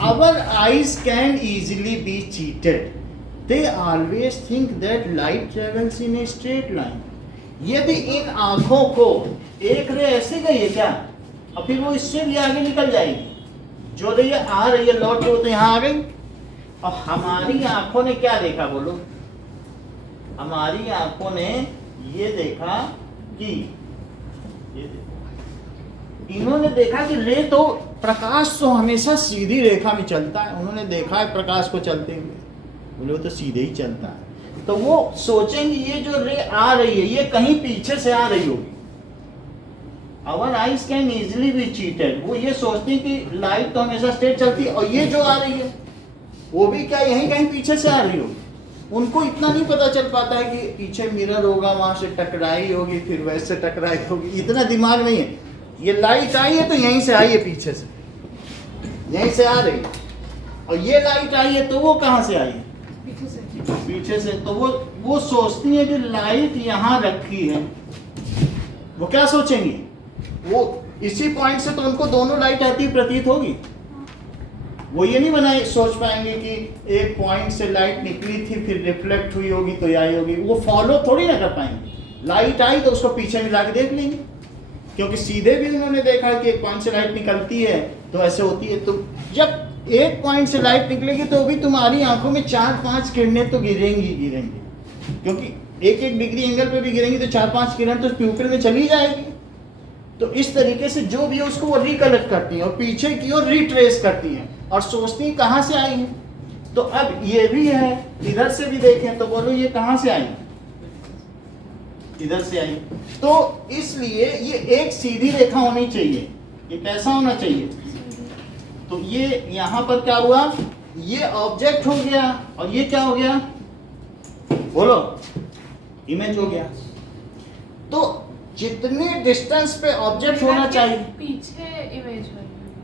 Our eyes can easily be cheated. They always think that light travels in a straight line. यदि इन आंखों को एक रे ऐसे गई है क्या, और फिर वो इससे भी आगे निकल जाएगी, जो रे आ रही है लौट के, वो तो यहाँ आ गई। और हमारी आंखों ने क्या देखा बोलो? हमारी आंखों ने ये देखा कि ये देखो, इन्होंने देखा कि रे तो प्रकाश तो हमेशा सीधी रेखा में चलता है, उन्होंने देखा है प्रकाश को चलते हुए, बोले वो तो सीधे ही चलता है। तो वो सोचेंगे ये जो रे आ रही है ये कहीं पीछे से आ रही होगी। Our eyes can easily be cheated. वो ये सोचती हैं कि लाइट तो हमेशा स्ट्रेट चलती है और ये जो आ रही है वो भी क्या यहीं कहीं पीछे से आ रही होगी। उनको इतना नहीं पता चल पाता है कि पीछे मिरर होगा, वहां से टकराई होगी, फिर वैसे टकराई होगी, इतना दिमाग नहीं है। ये लाइट आई है तो यहीं से आई है, पीछे से यहीं से आ रही है, और ये लाइट आई है तो वो कहाँ से आई है, पीछे से। तो वो सोचती है कि लाइट यहाँ रखी है। वो क्या सोचेंगी, वो इसी पॉइंट से तो उनको दोनों लाइट आती प्रतीत होगी। वो ये नहीं बनाए सोच पाएंगे कि एक पॉइंट से लाइट निकली थी फिर रिफ्लेक्ट हुई होगी तो आई होगी। वो फॉलो थोड़ी ना कर पाएंगे। लाइट आई तो उसको पीछे मिला के देख लेंगे, क्योंकि सीधे भी उन्होंने देखा कि एक पॉइंट से लाइट निकलती है तो ऐसे होती है। तो जब एक पॉइंट से लाइट निकलेगी तो भी तुम्हारी आंखों में 4-5 किरणें तो गिरेंगी, क्योंकि एक डिग्री एंगल पे भी गिरेंगी तो 4-5 किरण तो प्यूपिल में चली जाएगी। तो इस तरीके से जो भी है उसको वो रिकलेक्ट करती हैं और पीछे की ओर रिट्रेस करती हैं और सोचती हैं कहाँ से आई हैं। तो अब ये भी है, इधर से भी देखें तो बोलो ये कहाँ से आई, इधर से आई। तो इसलिए ये एक सीधी रेखा होनी चाहिए। ये कैसा होना चाहिए, तो ये यहाँ पर क्या हुआ, ये ऑब्जेक्ट हो गया और ये क्या हो गया, बोलो इमेज हो गया। तो जितने डिस्टेंस पे ऑब्जेक्ट होना चाहिए, पीछे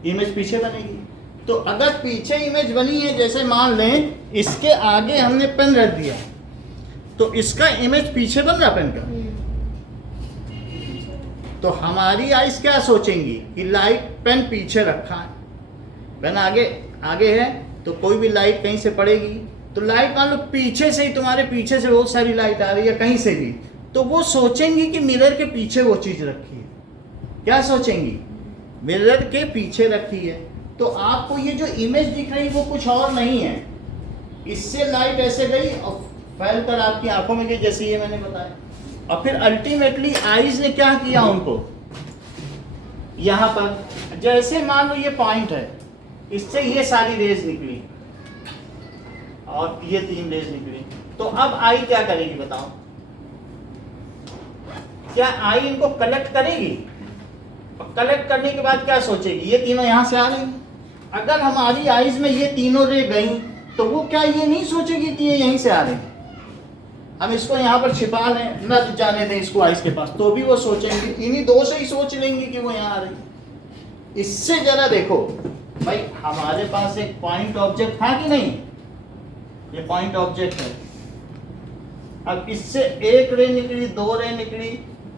इमेज पीछे बनेगी। तो अगर पीछे इमेज बनी है, जैसे मान लें इसके आगे हमने पेन रख दिया तो इसका इमेज पीछे बन रहा पेन का, तो हमारी आइज क्या सोचेंगी कि लाइट पेन पीछे रखा है, पेन आगे है तो कोई भी लाइट कहीं से पड़ेगी। तो लाइट मान लो पीछे से ही, तुम्हारे पीछे से बहुत सारी लाइट आ रही है कहीं से भी, तो वो सोचेंगी कि मिरर के पीछे वो चीज रखी है। क्या सोचेंगी, मिरर के पीछे रखी है। तो आपको ये जो इमेज दिख रही है वो कुछ और नहीं है, इससे लाइट ऐसे गई और फैल कर आपकी आंखों में गई, जैसे ये मैंने बताया। और फिर अल्टीमेटली आईज ने क्या किया, उनको यहाँ पर जैसे मान लो ये पॉइंट है, इससे ये सारी रेज निकली और ये 3 रेज निकली। तो अब आई क्या करेगी बताओ, क्या आई इनको कलेक्ट करेगी? और कलेक्ट करने के बाद क्या सोचेगी, ये तीनों यहाँ से आ रही। अगर हमारी आईज में ये तीनों रे गई तो वो क्या ये नहीं सोचेगी कि ये यहीं से आ रही, हम इसको यहाँ पर छिपा लें, न जाने दें इसको आईज के पास, तो भी वो सोचेंगे, इन्हीं 2 से ही सोच लेंगे कि वो यहाँ आ रही। इससे जरा देखो भाई, हमारे पास एक पॉइंट ऑब्जेक्ट था कि नहीं, ये पॉइंट ऑब्जेक्ट है। अब इससे 1 रे निकली, 2 रे निकली,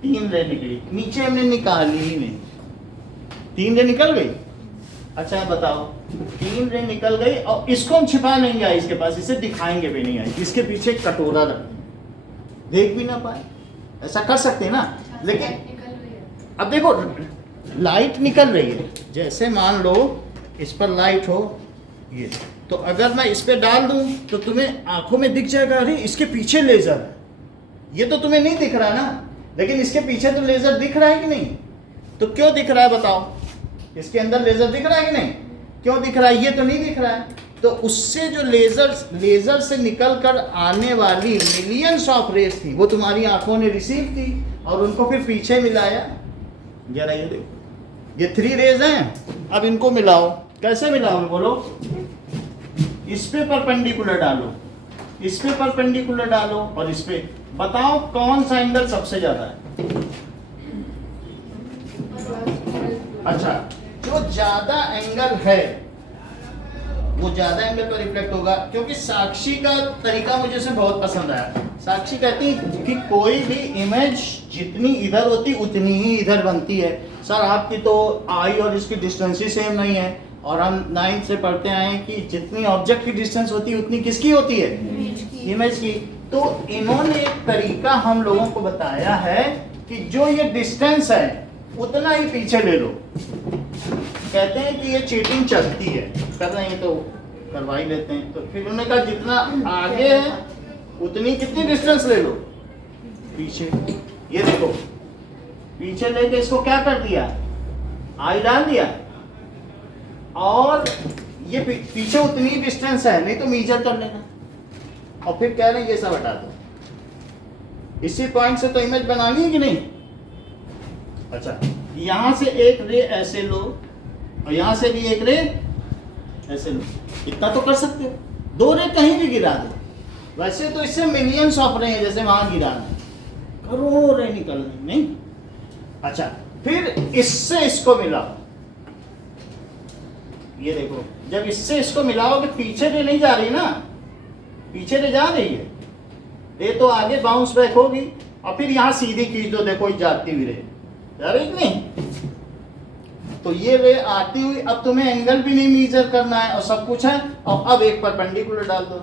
3 रे निकली, नीचे हमने निकाली ही नहीं, 3 रे निकल गई। अच्छा बताओ, 3 रे निकल गई और इसको हम छिपा लेंगे आइस के पास, इसे दिखाएंगे भी नहीं, आइस इसके पीछे एक कटोरा रख देख भी ना पाए, ऐसा कर सकते हैं ना। लेकिन अब देखो लाइट निकल रही है, जैसे मान लो इस पर लाइट हो ये, तो अगर मैं इस पे डाल दूं तो तुम्हें आंखों में दिख जाएगा अरे इसके पीछे लेजर है, ये तो तुम्हें नहीं दिख रहा ना, लेकिन इसके पीछे तो लेजर दिख रहा है कि नहीं। तो क्यों दिख रहा है बताओ, इसके अंदर लेजर दिख रहा है कि नहीं, क्यों दिख रहा है, ये तो नहीं दिख रहा है। तो उससे जो लेजर से निकल कर आने वाली मिलियंस ऑफ रेस थी वो तुम्हारी आंखों ने रिसीव की और उनको फिर पीछे मिलाया। जरा ये देखो, ये 3 रेज हैं, अब इनको मिलाओ, कैसे मिलाओगे बोलो, इस पे परपेंडिकुलर डालो, इस पे परपेंडिकुलर डालो और इस पे, बताओ कौन सा एंगल सबसे ज्यादा है। अच्छा, जो ज्यादा एंगल है वो ज्यादा एंगल पर रिफ्लेक्ट होगा, क्योंकि साक्षी का तरीका मुझे से बहुत पसंद आया। साक्षी कहती है कि कोई भी इमेज जितनी इधर होती उतनी ही इधर बनती है। सर आपकी तो आई और इसकी डिस्टेंस ही सेम नहीं है, और हम 9th से पढ़ते आए हैं कि जितनी ऑब्जेक्ट की डिस्टेंस होती है उतनी किसकी होती है, इमेज की। तो इन्होंने एक तरीका हम लोगों को बताया है कि जो ये डिस्टेंस है उतना ही पीछे ले लो। कहते हैं कि ये चीटिंग चलती है, कर रहे हैं तो करवा ही लेते हैं। तो फिर उन्होंने कहा जितना आगे है उतनी कितनी डिस्टेंस ले लो, पीछे, ये देखो पीछे लेके इसको क्या कर दिया, आई डाल दिया, और ये पीछे उतनी डिस्टेंस है, नहीं तो मेजर कर लेना, और फिर कह रहे हैं ये सब हटा दो। इसी पॉइंट से तो इमेज बनानी है कि नहीं। अच्छा, यहां से एक रे ऐसे लो और यहां से भी एक रे ऐसे लो, इतना तो कर सकते हो। 2 रे कहीं भी गिरा दो, वैसे तो इससे मिलियंस ऑफ रे हैं, जैसे वहां गिराना, करोड़ों रे निकल रही नहीं। अच्छा, फिर इससे इसको मिलाओ, ये देखो जब इससे इसको मिलाओगे पीछे रे नहीं जा रही ना, पीछे रे जा रही है, रे तो आगे बाउंस बैक होगी, और फिर यहाँ सीधी खींच दो, देखो जाती हुई रे जा रही कि नहीं। तो ये रे आती हुई, अब तुम्हें एंगल भी नहीं मेजर करना है और सब कुछ है, और अब एक परपेंडिकुलर डाल दो,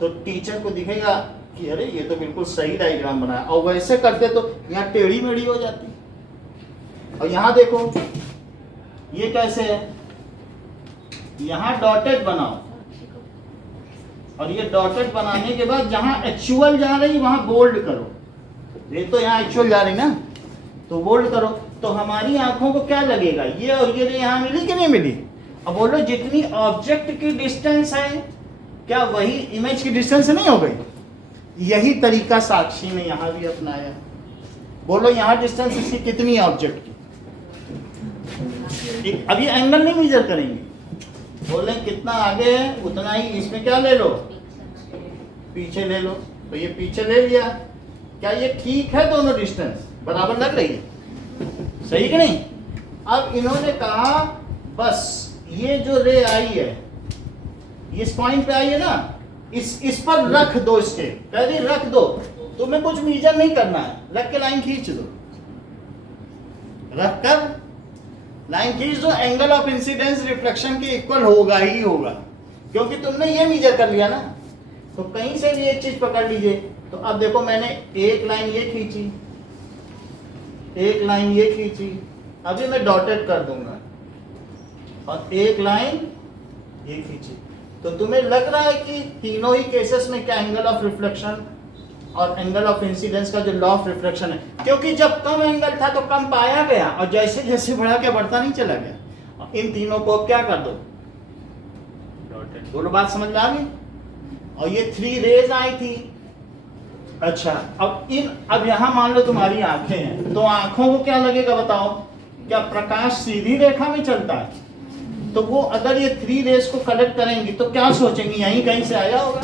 तो टीचर को दिखेगा कि अरे ये तो बिल्कुल सही डायग्राम बनाया, और वैसे करते तो यहाँ टेढ़ी मेढ़ी हो जाती। और यहाँ देखो ये कैसे है, यहाँ डॉटेड बनाओ, और ये डॉटेड बनाने के बाद जहां एक्चुअल जा रही वहां बोल्ड करो, ये तो यहाँ एक्चुअल जा रही ना, तो बोल्ड करो। तो हमारी आंखों को क्या लगेगा, ये और ये यहाँ मिली कि नहीं मिली। अब बोलो जितनी ऑब्जेक्ट की डिस्टेंस है, क्या वही इमेज की डिस्टेंस नहीं हो गई। यही तरीका साक्षी ने यहाँ भी अपनाया। बोलो यहाँ डिस्टेंस इसकी कितनी है ऑब्जेक्ट की। अभी एंगल नहीं मेजर करेंगे, बोले कितना आगे है उतना ही इसमें क्या ले लो, पीछे ले लो। तो ये पीछे ले लिया, क्या ये ठीक है, दोनों डिस्टेंस बराबर लग रही है, सही कि नहीं। अब इन्होंने कहा बस ये जो रे आई है, इस पॉइंट पे आई है ना, इस पर रख दो, इसके कह रही रख दो, तुम्हें कुछ मेजर नहीं करना है, रख के लाइन खींच दो, रख कर लाइन खींच दो, एंगल ऑफ इंसिडेंस रिफ्लेक्शन के इक्वल होगा ही होगा, क्योंकि तुमने ये मेजर कर लिया ना। तो कहीं से भी एक चीज पकड़ लीजिए। तो अब देखो मैंने एक लाइन ये खींची, एक लाइन ये खींची, अभी मैं डॉटेड कर दूंगा, और एक लाइन ये खींची। तो तुम्हें लग रहा है कि तीनों ही केसेस में क्या एंगल ऑफ रिफ्लेक्शन और एंगल ऑफ इंसिडेंस का जो लॉ ऑफ रिफ्लेक्शन है, क्योंकि जब कम एंगल था तो कम पाया गया, और जैसे जैसे बढ़ा के बढ़ता नहीं चला गया। इन तीनों को क्या कर दो, डॉटेड। बोलो बात समझ में आ गई। और ये 3 रेज आई थी। अच्छा, अब यहाँ मान लो तुम्हारी आंखें हैं, तो आंखों को क्या लगेगा बताओ, क्या प्रकाश सीधी रेखा में चलता है। तो वो अगर ये 3 रेज को कलेक्ट करेंगी तो क्या सोचेंगी, यहीं कहीं से आया होगा।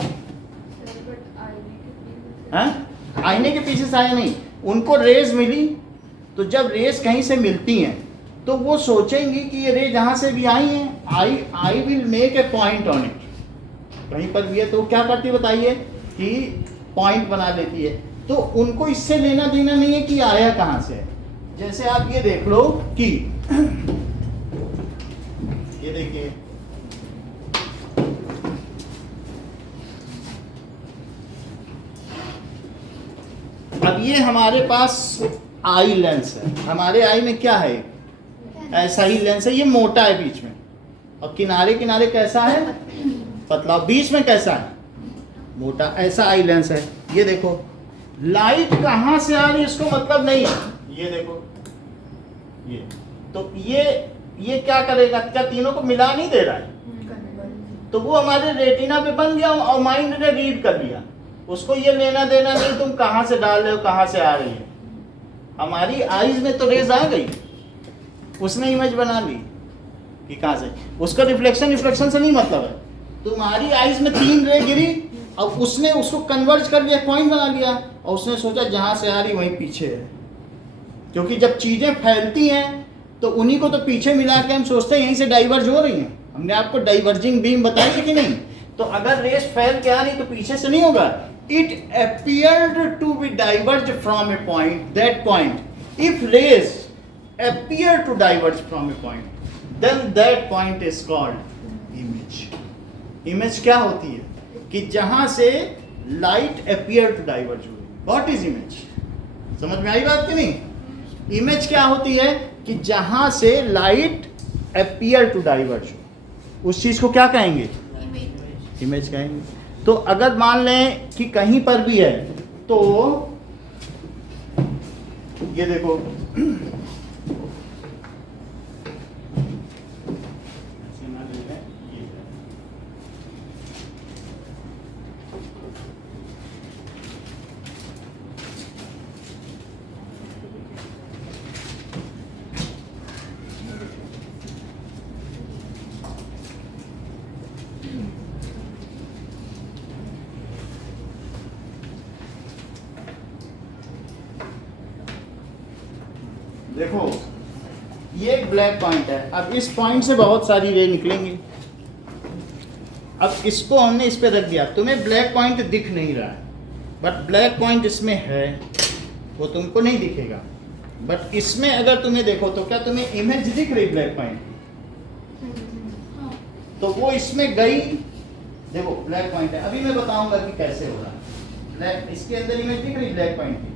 आईने के पीछे से आया नहीं, उनको रेज मिली, तो जब रेज कहीं से मिलती हैं तो वो सोचेंगी कि ये रे जहां से भी आई है, I will make a point on it. कहीं पर भी है तो क्या करती है बताइए, कि पॉइंट बना लेती है। तो उनको इससे लेना देना नहीं है कि आया कहां से। जैसे आप ये देख लो कि ये देखिए, अब ये हमारे पास आई लेंस है, हमारे आई में क्या है, ऐसा ही लेंस है, ये मोटा है बीच में, और किनारे किनारे कैसा है, पतला, बीच में कैसा है, मोटा, ऐसा आई लेंस है। ये देखो लाइट कहां से आ रही है इसको मतलब नहीं है, ये देखो ये, तो ये क्या करेगा, क्या तीनों को मिला नहीं दे रहा है, तो वो हमारे रेटिना पे बन गया और माइंड ने रीड कर लिया, उसको ये लेना देना नहीं तुम कहां से डाल रहे हो, कहां से आ रही है। हमारी आईज में तो रेज आ गई, उसने इमेज बना ली कि कहां से, उसका रिफ्लेक्शन से नहीं मतलब है। तुम्हारी आईज में 3 रे गिरी, अब उसने उसको कन्वर्ज कर लिया, पॉइंट बना लिया, और उसने सोचा जहां से आ रही वहीं पीछे है। क्योंकि जब चीजें फैलती हैं तो उन्हीं को तो पीछे मिला के हम सोचते हैं यहीं से डाइवर्ज हो रही हैं। हमने आपको डाइवर्जिंग बीम बताई है कि नहीं। तो अगर रेस फैल के आ रही तो पीछे से नहीं होगा, it appeared to be diverged from a point, that point. If rays appear to diverge from a point, then that point is called image. Image क्या होती है कि जहां से light appear to diverge हो रही है। What is image? समझ में आई बात कि नहीं। इमेज क्या होती है कि जहां से लाइट appear to diverge हो, उस चीज को क्या कहेंगे, इमेज कहेंगे। तो अगर मान लें कि कहीं पर भी है तो ये देखो देखो ये एक ब्लैक पॉइंट है। अब इस पॉइंट से बहुत सारी रे निकलेंगी। अब इसको हमने इस पे रख दिया, तुम्हें ब्लैक पॉइंट दिख नहीं रहा है, बट ब्लैक पॉइंट इसमें है, वो तुमको नहीं दिखेगा। बट इसमें अगर तुम्हें देखो तो क्या तुम्हें इमेज दिख रही ब्लैक पॉइंट? तो वो इसमें गई, देखो ब्लैक पॉइंट है। अभी मैं बताऊंगा कि कैसे हो रहा है। ब्लैक इसके अंदर इमेज दिख रही ब्लैक पॉइंट की,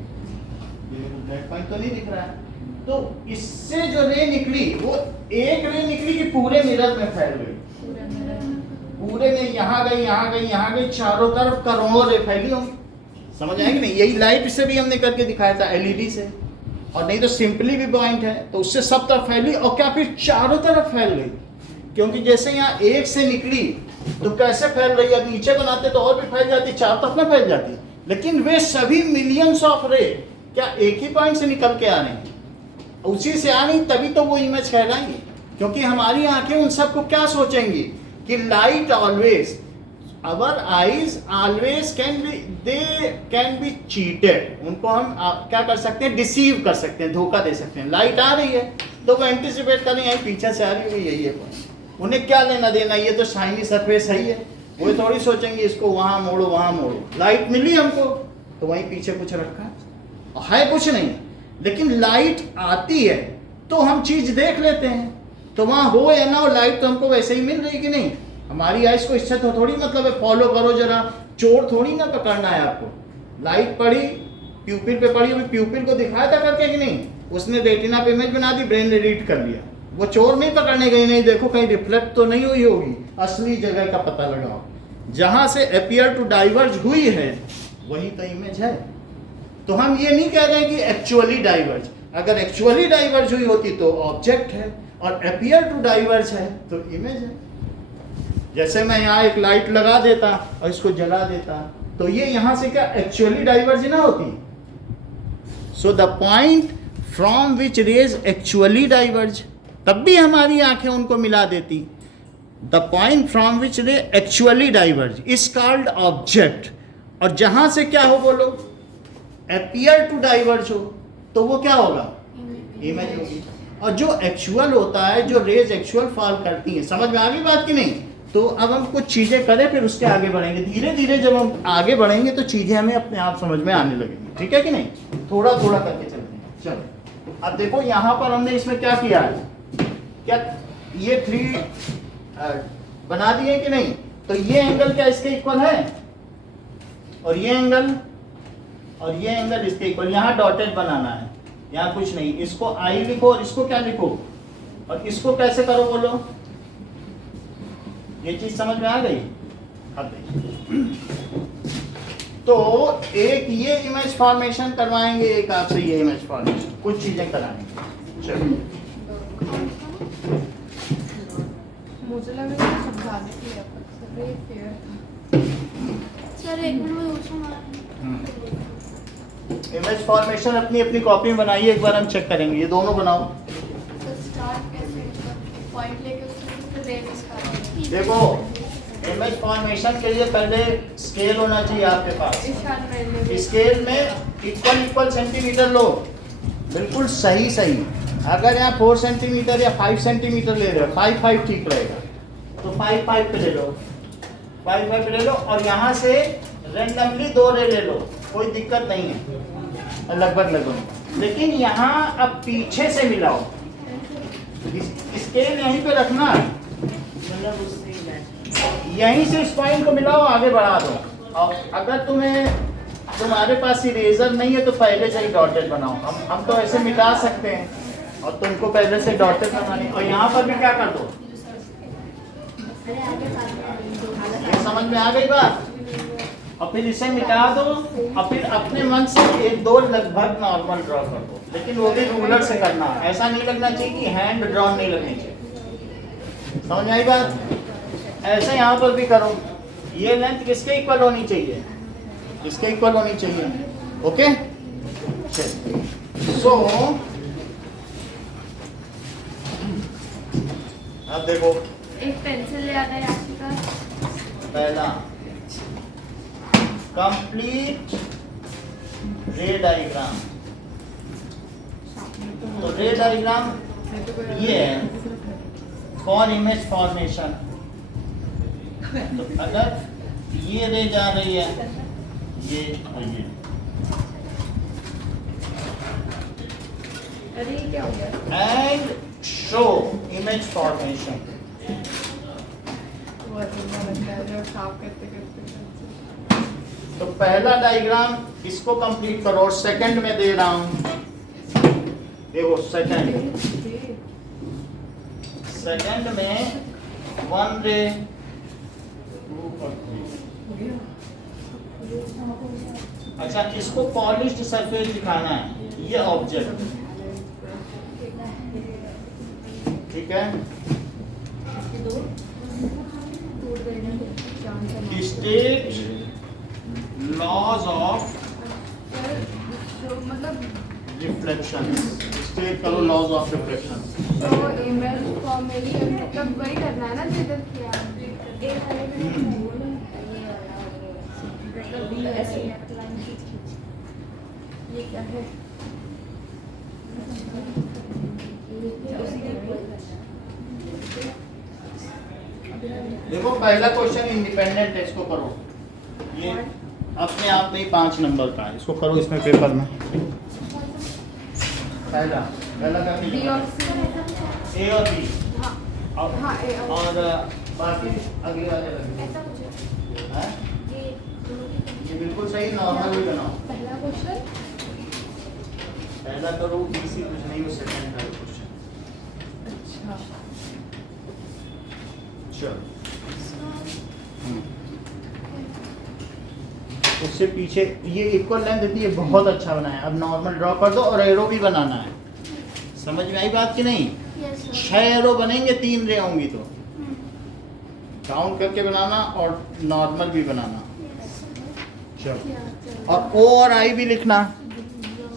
ये देखो ब्लैक पॉइंट तो नहीं दिख रहा है। तो इससे जो रे निकली वो एक रे निकली कि पूरे मिरर में फैल गई, पूरे में यहाँ गई, यहाँ गई, यहाँ गई, चारों तरफ करोड़ों रे फैली होंगी। समझ आएगी नहीं? यही लाइट से भी हमने करके दिखाया था, एलईडी से, और नहीं तो सिंपली भी पॉइंट है तो उससे सब तरफ फैली, और क्या फिर चारों तरफ फैल गई। क्योंकि जैसे यहाँ एक से निकली तो कैसे फैल रही है, नीचे बनाते तो और भी फैल जाती, चारों तरफ में फैल जाती। लेकिन वे सभी मिलियंस ऑफ रे क्या एक ही पॉइंट से निकल के आ रहे हैं, उसी से आ रही, तभी तो वो इमेज कहलाएंगी। क्योंकि हमारी आंखें उन सबको क्या सोचेंगी कि light always, our eyes always can be cheated. उनको हम क्या कर सकते हैं, डिसीव कर सकते हैं, धोखा दे सकते हैं। लाइट आ रही है तो वो एंटिसिपेट करें यही पीछे से आ रही है, यही है। उन्हें क्या लेना देना, ये तो शाइनी सरफेस है ही है। वो थोड़ी सोचेंगे इसको वहां मोड़ो वहां मोड़ो। लाइट मिली हमको तो वहीं पीछे कुछ रखा है कुछ नहीं, लेकिन लाइट आती है तो हम चीज देख लेते हैं। तो वहां हो या ना हो, लाइट तो हमको वैसे ही मिल रही कि नहीं। हमारी आइज को इससे तो थोड़ी मतलब है, फॉलो करो जरा, चोर थोड़ी ना पकड़ना है आपको। लाइट पड़ी, प्यूपिल पे पड़ी, प्यूपिल को दिखाया था करके कि नहीं, उसने रेटिना पे इमेज बना दी, ब्रेन ने रीड कर लिया। वो चोर नहीं पकड़ने गई, नहीं देखो कहीं रिफ्लेक्ट तो नहीं हुई होगी, असली जगह का पता लगाओ। जहां से अपियर टू डाइवर्ज हुई है वही तो इमेज है। तो हम ये नहीं कह रहे हैं कि एक्चुअली डाइवर्ज, अगर एक्चुअली डाइवर्ज हुई होती तो ऑब्जेक्ट है, और अपियर टू डाइवर्ज है तो इमेज है। जैसे मैं यहाँ एक लाइट लगा देता और इसको जला देता, तो ये यहाँ से क्या एक्चुअली डाइवर्ज ना होती। So the point from which rays actually diverge, तब भी हमारी आंखें उनको मिला देती। द पॉइंट फ्रॉम विच रे actually diverge is called object. और जहां से क्या हो बोलो, अपियर टू डाइवर्ज हो, तो वो क्या होगा, इमेज होगी। और जो एक्चुअल होता है, जो रेज एक्चुअल फॉल करती है, समझ में आ गई बात कि नहीं। तो अब हम कुछ चीजें करें फिर उसके आगे बढ़ेंगे। धीरे धीरे जब हम आगे बढ़ेंगे तो चीजें हमें अपने आप समझ में आने लगेंगी, ठीक है कि नहीं। थोड़ा थोड़ा करके चलते हैं। चलो अब देखो यहाँ पर हमने इसमें क्या किया है, क्या ये 3 बना दिए कि नहीं। तो ये एंगल क्या इसके इक्वल है, और ये एंगल और ये एंगल इसके इक्वल। यहाँ डॉटेड बनाना है, यहाँ कुछ नहीं। इसको आई लिखो और इसको क्या लिखो, और इसको कैसे करो बोलो। ये चीज समझ में आ गई। अब देखिए, तो एक ये इमेज फॉर्मेशन करवाएंगे, एक आपसे ये इमेज फॉर्मेशन, कुछ चीजें कराएंगे। चलो मुझे लगा कि समझाने के लिए सर ये फेयर था। सर एक मिनट में पूछूंगा। इमेज फॉर्मेशन अपनी अपनी कॉपी में बनाइए, एक बार हम चेक करेंगे। ये दोनों बनाओ। सर स्टार्ट कैसे, पॉइंट लेके उससे रेंज का। देखो इमेज फॉर्मेशन के लिए पहले स्केल होना चाहिए आपके पास। स्केल में इक्वल सेंटीमीटर लो, बिल्कुल सही सही। अगर यहाँ 4 सेंटीमीटर या 5 सेंटीमीटर ले रहे हो, 5 ठीक रहेगा, तो 5 पे ले लो, 5 पे ले लो। और यहाँ से रेंडमली 2 रे ले लो, कोई दिक्कत नहीं है, लगभग। लेकिन यहाँ अब पीछे से मिलाओ, स्केल यहीं पे रखना है, यहीं से इस पॉइंट को मिलाओ, आगे बढ़ा दो। और अगर तुम्हारे पास इरेजर नहीं है तो पहले से ही डॉटेड बनाओ। हम तो ऐसे मिटा सकते हैं, और तुमको पहले से डॉटेड बनानी। और यहाँ पर भी क्या कर दो, ये समझ में आ गई बात। और फिर इसे मिटा दो और फिर अपने मन से एक दो लगभग नॉर्मल ड्रॉ कर दो, लेकिन वो भी रूलर से करना। ऐसा नहीं लगना चाहिए कि हैंड ड्रॉन नहीं लगनी चाहिए। समझ में आई बात? ऐसे यहाँ पर भी करो। ये लेंथ किसके इक्वल होनी चाहिए? इसके इक्वल होनी चाहिए। ओके, सो अब देखो, एक पेंसिल ले आना है याशिका। पहला कंप्लीट रे डायग्राम। तो रे डायग्राम ये है फॉर इमेज फॉर्मेशन। तो अगर ये रे जा रही है, ये और ये, अरे ये क्या हो गया? And show image formation. वो अधूरा लगता है जो साफ करते करते तो पहला डायग्राम इसको कंप्लीट करो और सेकंड में दे रहा हूं। देखो सेकंड में 1 रे 2 और 3। अच्छा, इसको पॉलिश्ड सरफेस दिखाना है, ये ऑब्जेक्ट, ठीक है। स्टेट लॉज ऑफ तो मतलब रिफ्लेक्शन। स्टेट करो लॉज ऑफ रिफ्लेक्शन। तो इमेज फॉर्मेशन मतलब वही करना है ना जो इधर किया ये क्या है? देखो पहला क्वेश्चन इंडिपेंडेंट है, इसको करो। ये अपने आप में ही 5 नंबर का है, इसको करो इसमें पेपर में। पहला करके बी और सी। ए और बी हाँ हाँ ए और और बाकी अगले वाले लगे ऐसा कुछ है। हैं? ये दोनों की ये बिल्कुल सही, नॉर्मल भी बनाओ। पहला क्वेश्चन पहला करो, बी सी कुछ नहीं, वो सेकंड का क्वेश्चन। अच्छा चलो, उससे पीछे ये इक्वल लेंथ देती है, बहुत अच्छा बनाया। अब नॉर्मल ड्रॉ कर दो और एरो भी बनाना है। समझ में आई बात कि नहीं? Yes sir. 6 एरो बनेंगे, 3 रे होंगी, तो काउंट करके बनाना और नॉर्मल भी बनाना। चलो, और ओ और आई भी लिखना,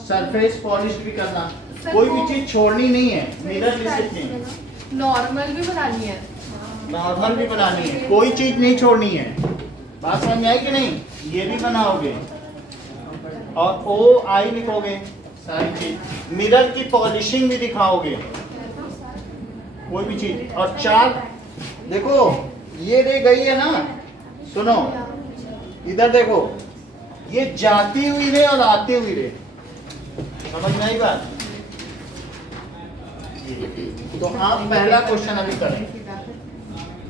सरफेस पॉलिश भी करना, कोई भी चीज छोड़नी नहीं है। मिरर लिखनी है, नॉर्मल भी बनानी है। नॉर्मल भी बनानी है, कोई चीज नहीं छोड़नी है। बात समझ में आई कि नहीं? ये भी बनाओगे और ओ आई लिखोगे, सारी चीज। मिरर की पॉलिशिंग भी दिखाओगे, कोई भी चीज। और 4 देखो, ये रे गई है ना, सुनो इधर देखो, ये जाती हुई रे और आती हुई रे। समझ में आई बात? तो आप पहला क्वेश्चन अभी करें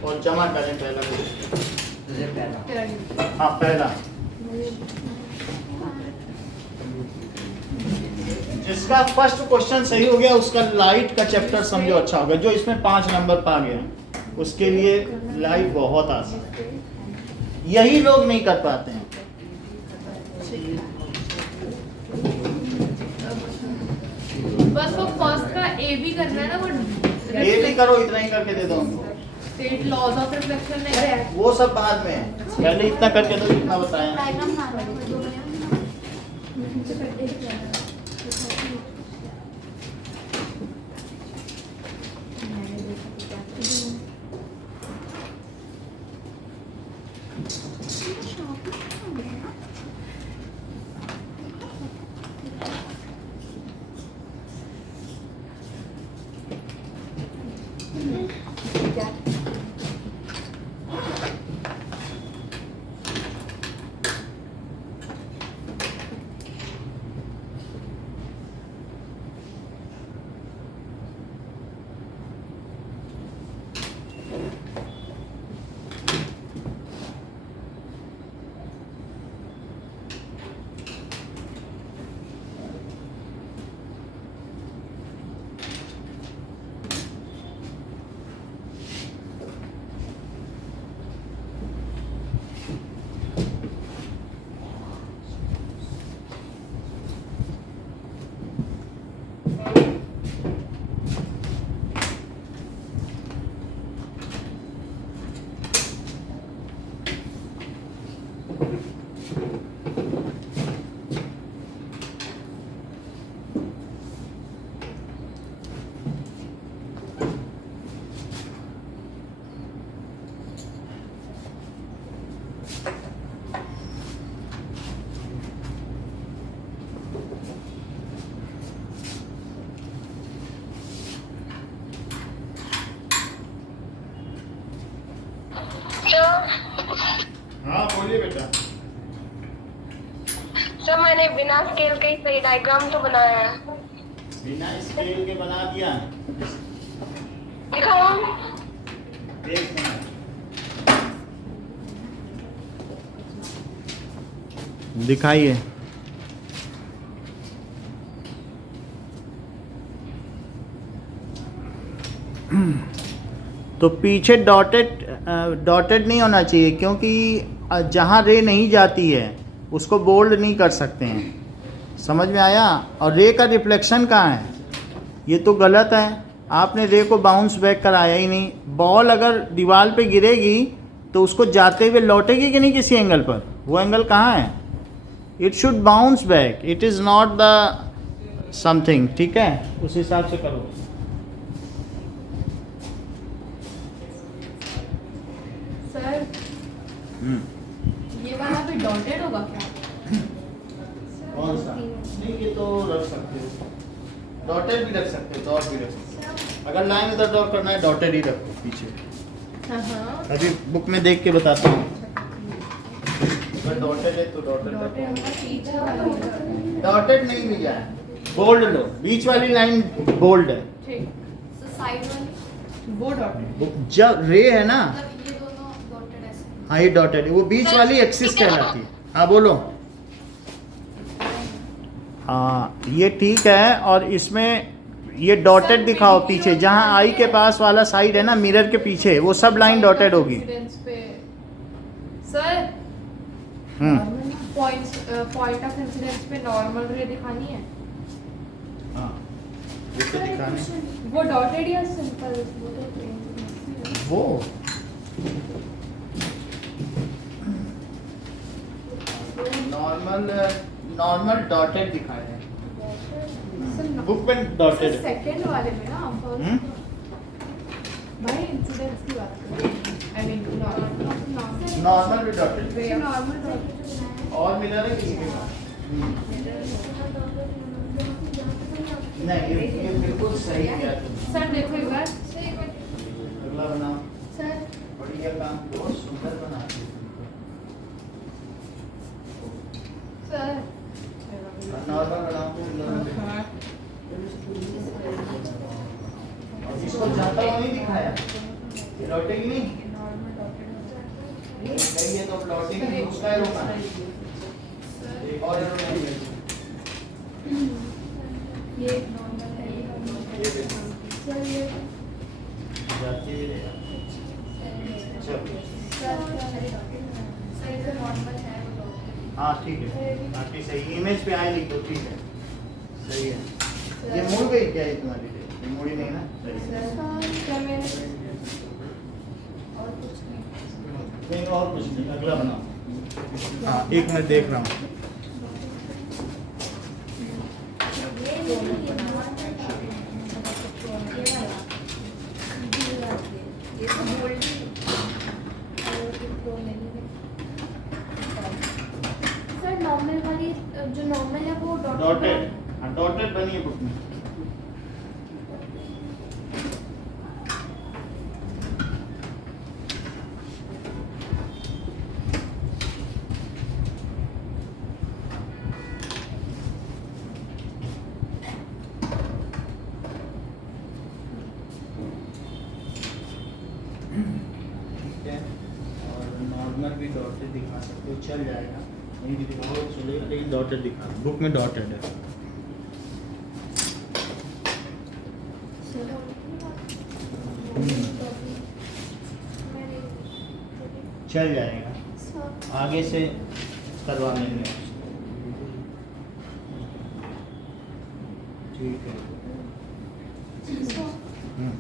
और जमा करें पहला क्वेश्चन। हाँ पहला, जिसका फर्स्ट क्वेश्चन सही हो गया उसका लाइट का चैप्टर समझो अच्छा होगा। जो इसमें 5 नंबर पा गया उसके लिए लाइट बहुत आसान है, यही लोग नहीं कर पाते हैं। बस वो फर्स्ट का ए भी करना है ना, वो ये भी करो, इतना ही करके दे दो हमको। स्टेट लॉज ऑफ रिफ्लेक्शन नहीं है। वो सब बाद में, पहले इतना करके दो जितना बताया। डायग्राम बना लो, जो बने बोलिए बेटा। सर मैंने बिना स्केल के ही सही डायग्राम तो बनाया है। बिना स्केल के बना दिया। दिखाऊं? एक मिनट। दिखाइए। तो पीछे डॉटेड नहीं होना चाहिए, क्योंकि जहाँ रे नहीं जाती है उसको बोल्ड नहीं कर सकते हैं। समझ में आया? और रे का रिफ्लेक्शन कहाँ है? ये तो गलत है। आपने रे को बाउंस बैक कराया ही नहीं। बॉल अगर दीवार पे गिरेगी तो उसको जाते हुए लौटेगी कि नहीं किसी एंगल पर? वो एंगल कहाँ है? It should bounce back, it is not the something. ठीक है, उस हिसाब से करो। सर ये वाला भी डॉटेड होगा क्या? कौन सा? नहीं, ये तो रख सकते हो, डॉटेड भी रख सकते हो, डॉट भी रख सकते हो। अगर लाइन इधर ड्रॉ करना है डॉटेड ही रखो पीछे। हाँ अभी बुक में देख के बताता हूँ। अगर डॉटेड है तो डॉटेड डॉटेड रखो। होगा पीछे वाला। डॉटेड नहीं भैया, बोल्ड लो। बीच वाली लाइन बोल्ड है। ठीक, So side वाली वो डॉटेड। जब रे है ना, मतलब ये दोनों dotted ऐसे। हाँ ये डॉटेड है। वो बीच वाली एक्सिस कहलाती है। हाँ बोलो। हाँ ये ठीक है। और इसमें ये डॉटेड दिखाओ पीछे, जहाँ आई के पास वाला साइड है ना मिरर के पीछे, वो सब लाइन डॉटेड होगी। Sir hmm, point of incidence पे नॉर्मल रे दिखानी है। हाँ ये तो दिखाने वो डॉटेड या सिंपल? वो तो plain। वो नॉर्मल डॉटेड दिखाए हैं बुक में। डॉटेड है। सेकंड वाले में ना हम्म? भाई इंसिडेंस की बात करें। आई मीन नॉर्मल नॉर्मल भी डॉटेड है। Normal dotted. और मिरर है किसी के पास? नहीं, ये बिल्कुल सही किया तुमने। सर देखो एक बार। अगला बनाओ। सर बढ़िया काम, बहुत सुंदर बनाते हो। सर नॉर्मल बनाओ। और इसको जाता हुआ नहीं दिखाया, ये लौटेगी नहीं। नहीं, ये तो लौटेगी नहीं, उसका ही रोका है। एक और ये नॉर्मल है, ये नॉर्मल है। सर ये जाते ही रहेगा। चलो सर ये नॉर्मल है वो डॉटेड। हाँ ठीक है, बाकी सही इमेज पे आए लिखो। ठीक है, सही है। ये मुड़ गई क्या? ये तुम्हारी ये मुड़ी नहीं ना? सही है। सर मैंने और कुछ नहीं। नहीं और कुछ नहीं, अगला बनाओ। हाँ एक मिनट देख रहा हूँ। ये तो bold ही। सर नॉर्मल वाली जो नॉर्मल है वो डॉटेड, हाँ डॉटेड बनी है बुक में। ठीक है, और नॉर्मल भी डॉटेड दिखा सकते हो, चल जाएगा। नहीं भी दिखाओ चलेगा, लेकिन डॉटेड दिखा, बुक में डॉटेड है। चल जाएगा, आगे से करवा लेंगे। ठीक है। हम्म।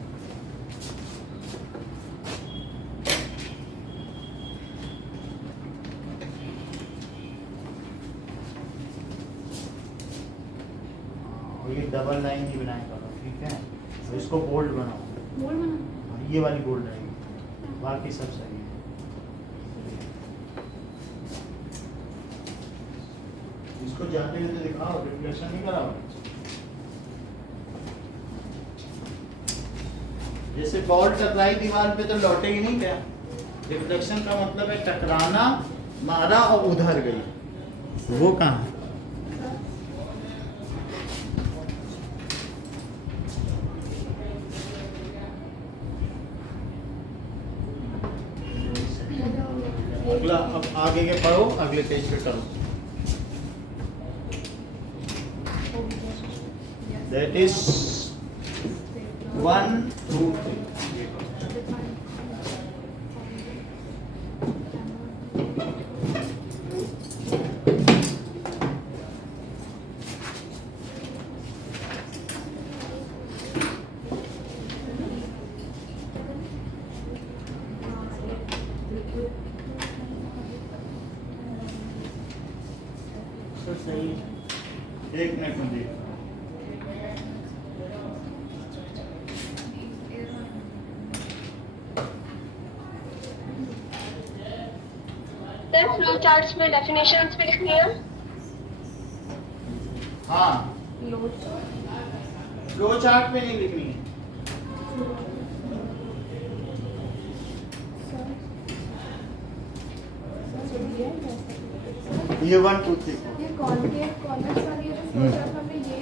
और ये डबल लाइन की बनाए करो, ठीक है। और इसको बोल्ड बनाओ। बोल्ड बना। हाँ, ये वाली बोल्ड रहेगी, बाकी सब सही है। इसको जाते हुए तो दिखाओ, रिफ्लेक्शन नहीं कराओ। जैसे बॉल टकराई दीवार पे तो लौटेगी नहीं क्या? रिफ्लेक्शन का मतलब है टकराना मारा और उधर गई, वो कहाँ है? अगला, अब आगे के पढ़ो, अगले पेज पे करो। That is 1 2 3। तो सही, एक मिनट में देखो। सर फ्लो चार्ट्स में डेफिनेशंस भी लिखनी है। हाँ, फ्लो चार्ट में नहीं लिखनी है। ये 1 2 3 ये कॉन्केव कॉर्नर्स वाली है, जो फ्लो चार्ट हमने ये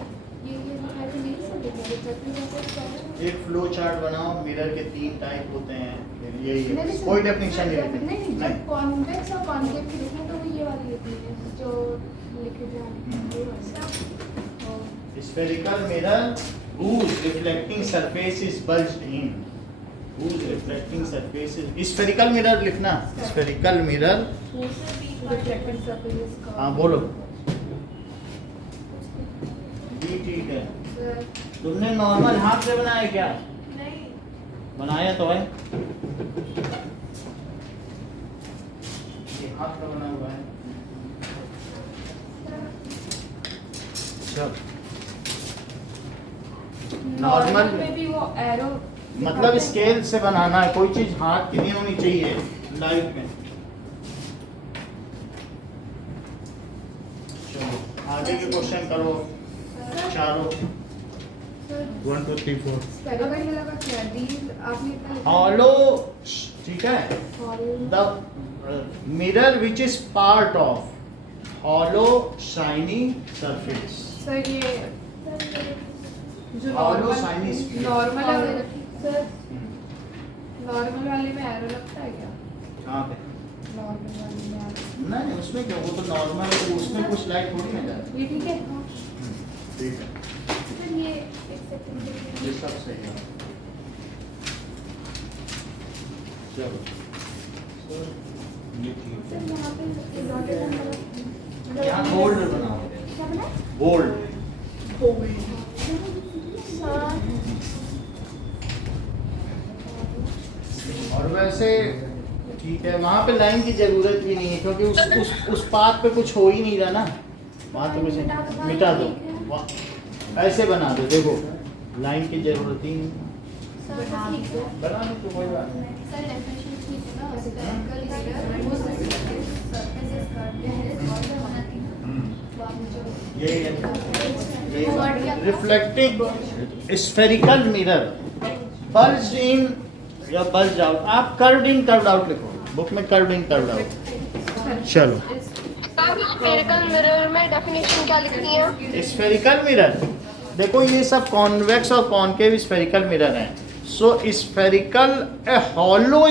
लिखा है, नहीं सब लिखा है, जबकि जैसे एक फ्लो चार्ट बनाओ, मिरर के 3 टाइप होते हैं, यही है, नहीं, कोई डेफिनेशन नहीं नहीं लिखनी। जब कॉन्वेक्स और कॉन्केव की लिखें तो वो ये वाली होती है जो लिखे जाए। Spherical mirror whose reflecting surface is bulged in, whose reflecting surface is spherical mirror लिखना, spherical mirror। रिफ्लेक्टिंग सरफेस का। हाँ बोलो, जी ठीक है। तुमने नॉर्मल हाथ से बनाया क्या? नहीं, बनाया तो है, ये हाथ का बना हुआ है। चल, नॉर्मल में भी वो एरो मतलब स्केल से बनाना है, कोई चीज हाथ की नहीं होनी चाहिए लाइट में। चलो आगे के क्वेश्चन करो, चारों 1 2 3 4। स्फेरिकल मिरर का क्या डील आपने इतना लिखा है? हॉलो, ठीक है, Hollow- the mirror which is part of hollow shiny surface. Sir ये जो Hollow shiny sphere। नॉर्मल वाले सर नॉर्मल वाले में एरो लगता है क्या? कहाँ पे? नॉर्मल वाले में arrow। नहीं उसमें क्या, वो तो नॉर्मल है, उसमें कुछ लाइट थोड़ी ना जाती। ये ठीक है हाँ। ठीक है, सर ये एक सेकंड ये सब सही है। चलो ये ठीक सर यहाँ पे डॉटेड नंबर है, यहाँ बोल्ड बनाओ, क्या बना है? बोल्ड। और वैसे ठीक है, वहाँ पे लाइन की जरूरत भी नहीं है, क्योंकि उस पाथ पे कुछ हो ही नहीं रहा ना, वहाँ तो कुछ मिटा दो, ऐसे बना दो। देखो लाइन की जरूरत ही नहीं, सर ठीक है। बना दो तो कोई बात नहीं। सर डेफिनेशन ठीक है ना, स्फेरिकल मिरर वो सरफेस का बनाती है। तो आपने जो यही है, रिफ्लेक्टिंग स्फेरिकल मिरर बल्ज्ड इन या बल्ज आउट। आप कर्व्ड इन कर्व्ड आउट लिखो, बुक में कर्व्ड इन कर्व्ड आउट। चलो सर स्फेरिकल मिरर में डेफिनेशन क्या लिखनी है? स्फेरिकल मिरर, देखो ये सब कॉन्वेक्स और कॉनकेव स्फेरिकल मिरर हैं। So spherical a hollow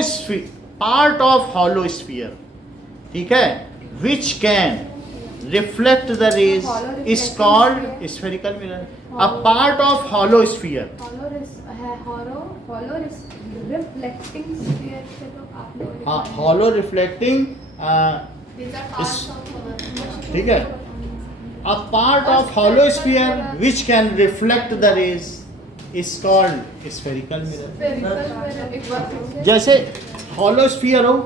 part of hollow sphere, ठीक है, which can reflect the rays is called spherical mirror. A part of hollow sphere. hollow is reflecting sphere से तो आप लोग हाँ, hollow reflecting these are parts of our ठीक है, a part of hollow sphere which can reflect the rays is called spherical mirror. spherical mirror एक बार फिर से जैसे hollow sphere हो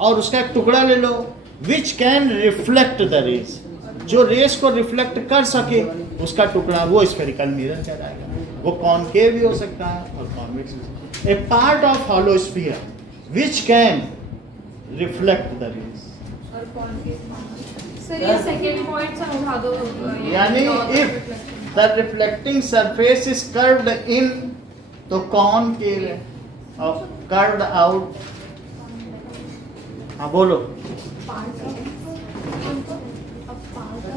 और उसका एक टुकड़ा ले लो which can reflect the rays, जो रेस को रिफ्लेक्ट कर सके उसका टुकड़ा, वो स्फेरिकल मिरर कहलाएगा। वो कॉनकेव भी हो सकता है और कॉन्वेक्स भी हो सकता है। A part of hollow sphere which can reflect the rays, और कॉन्केव। सर ये सेकंड पॉइंट समझा दो, यानी if the reflecting surface is curved in तो कॉनकेव है और कर्व्ड आउट। हाँ बोलो, part of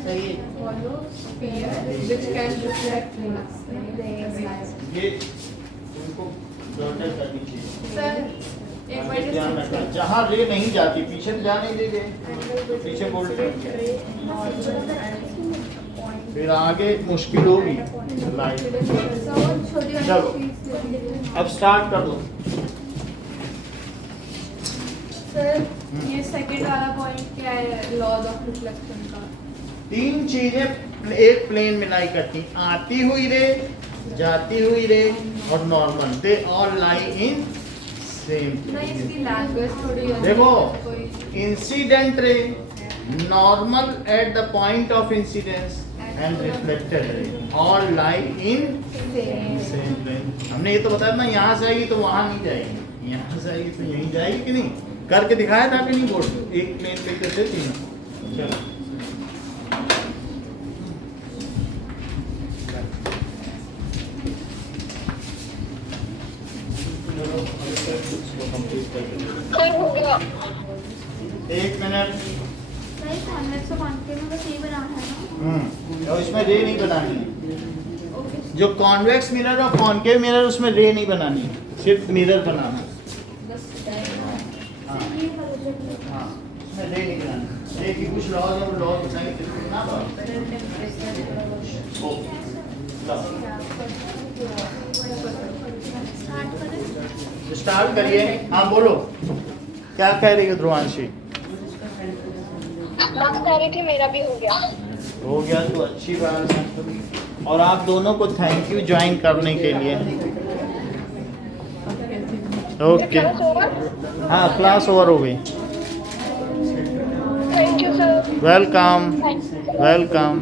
सही है। hollow sphere which can reflect rays. ये उनको डॉटर करनी चाहिए। Sir, एक बार ध्यान रखना, जहाँ रे नहीं जाती पीछे तो जाने देंगे, पीछे बोल फिर आगे मुश्किल होगी लाइफ। चलो अब स्टार्ट कर दो। सर ये सेकंड वाला पॉइंट क्या है लॉज ऑफ रिफ्लेक्शन का? तीन चीजें एक प्लेन में लाई करती, आती हुई रे, जाती हुई रे और normal, they all lie in same. नहीं इसकी लैंग्वेज थोड़ी अलग देखो है, कोई incident ray, normal at the point of incidence and reflected ray all lie in same plane. हमने ये तो बताया ना, यहाँ से आएगी तो वहाँ नहीं जाएगी, यहाँ से आएगी तो यहीं जाएगी कि नहीं, करके दिखाया था कि नहीं बोर्ड, एक प्लेन पे कैसे तीनों। चलो हो गया। एक मिनट। नहीं कॉन्वेक्स और कॉन्केव में बस यही बनाना है ना। और इसमें रे नहीं बनानी है। जो कॉन्वेक्स मिरर और कॉन्केव मिरर उसमें रे नहीं बनानी है, सिर्फ मिरर बनाना है। हाँ हाँ, उसमें रे नहीं बनानी। रे की कुछ लॉज और लॉज बताएंगे फिर ना बात। ओके स्टार्ट करें। स्टार्ट करिए। हाँ बोलो, क्या कह रही हो ध्रुवांशी? बस कह रही थी मेरा भी हो गया। हो गया तो अच्छी बात है। और आप दोनों को थैंक यू ज्वाइन करने के लिए। Okay class over? हाँ क्लास ओवर हो गई। Thank you sir. Welcome thank you. Welcome.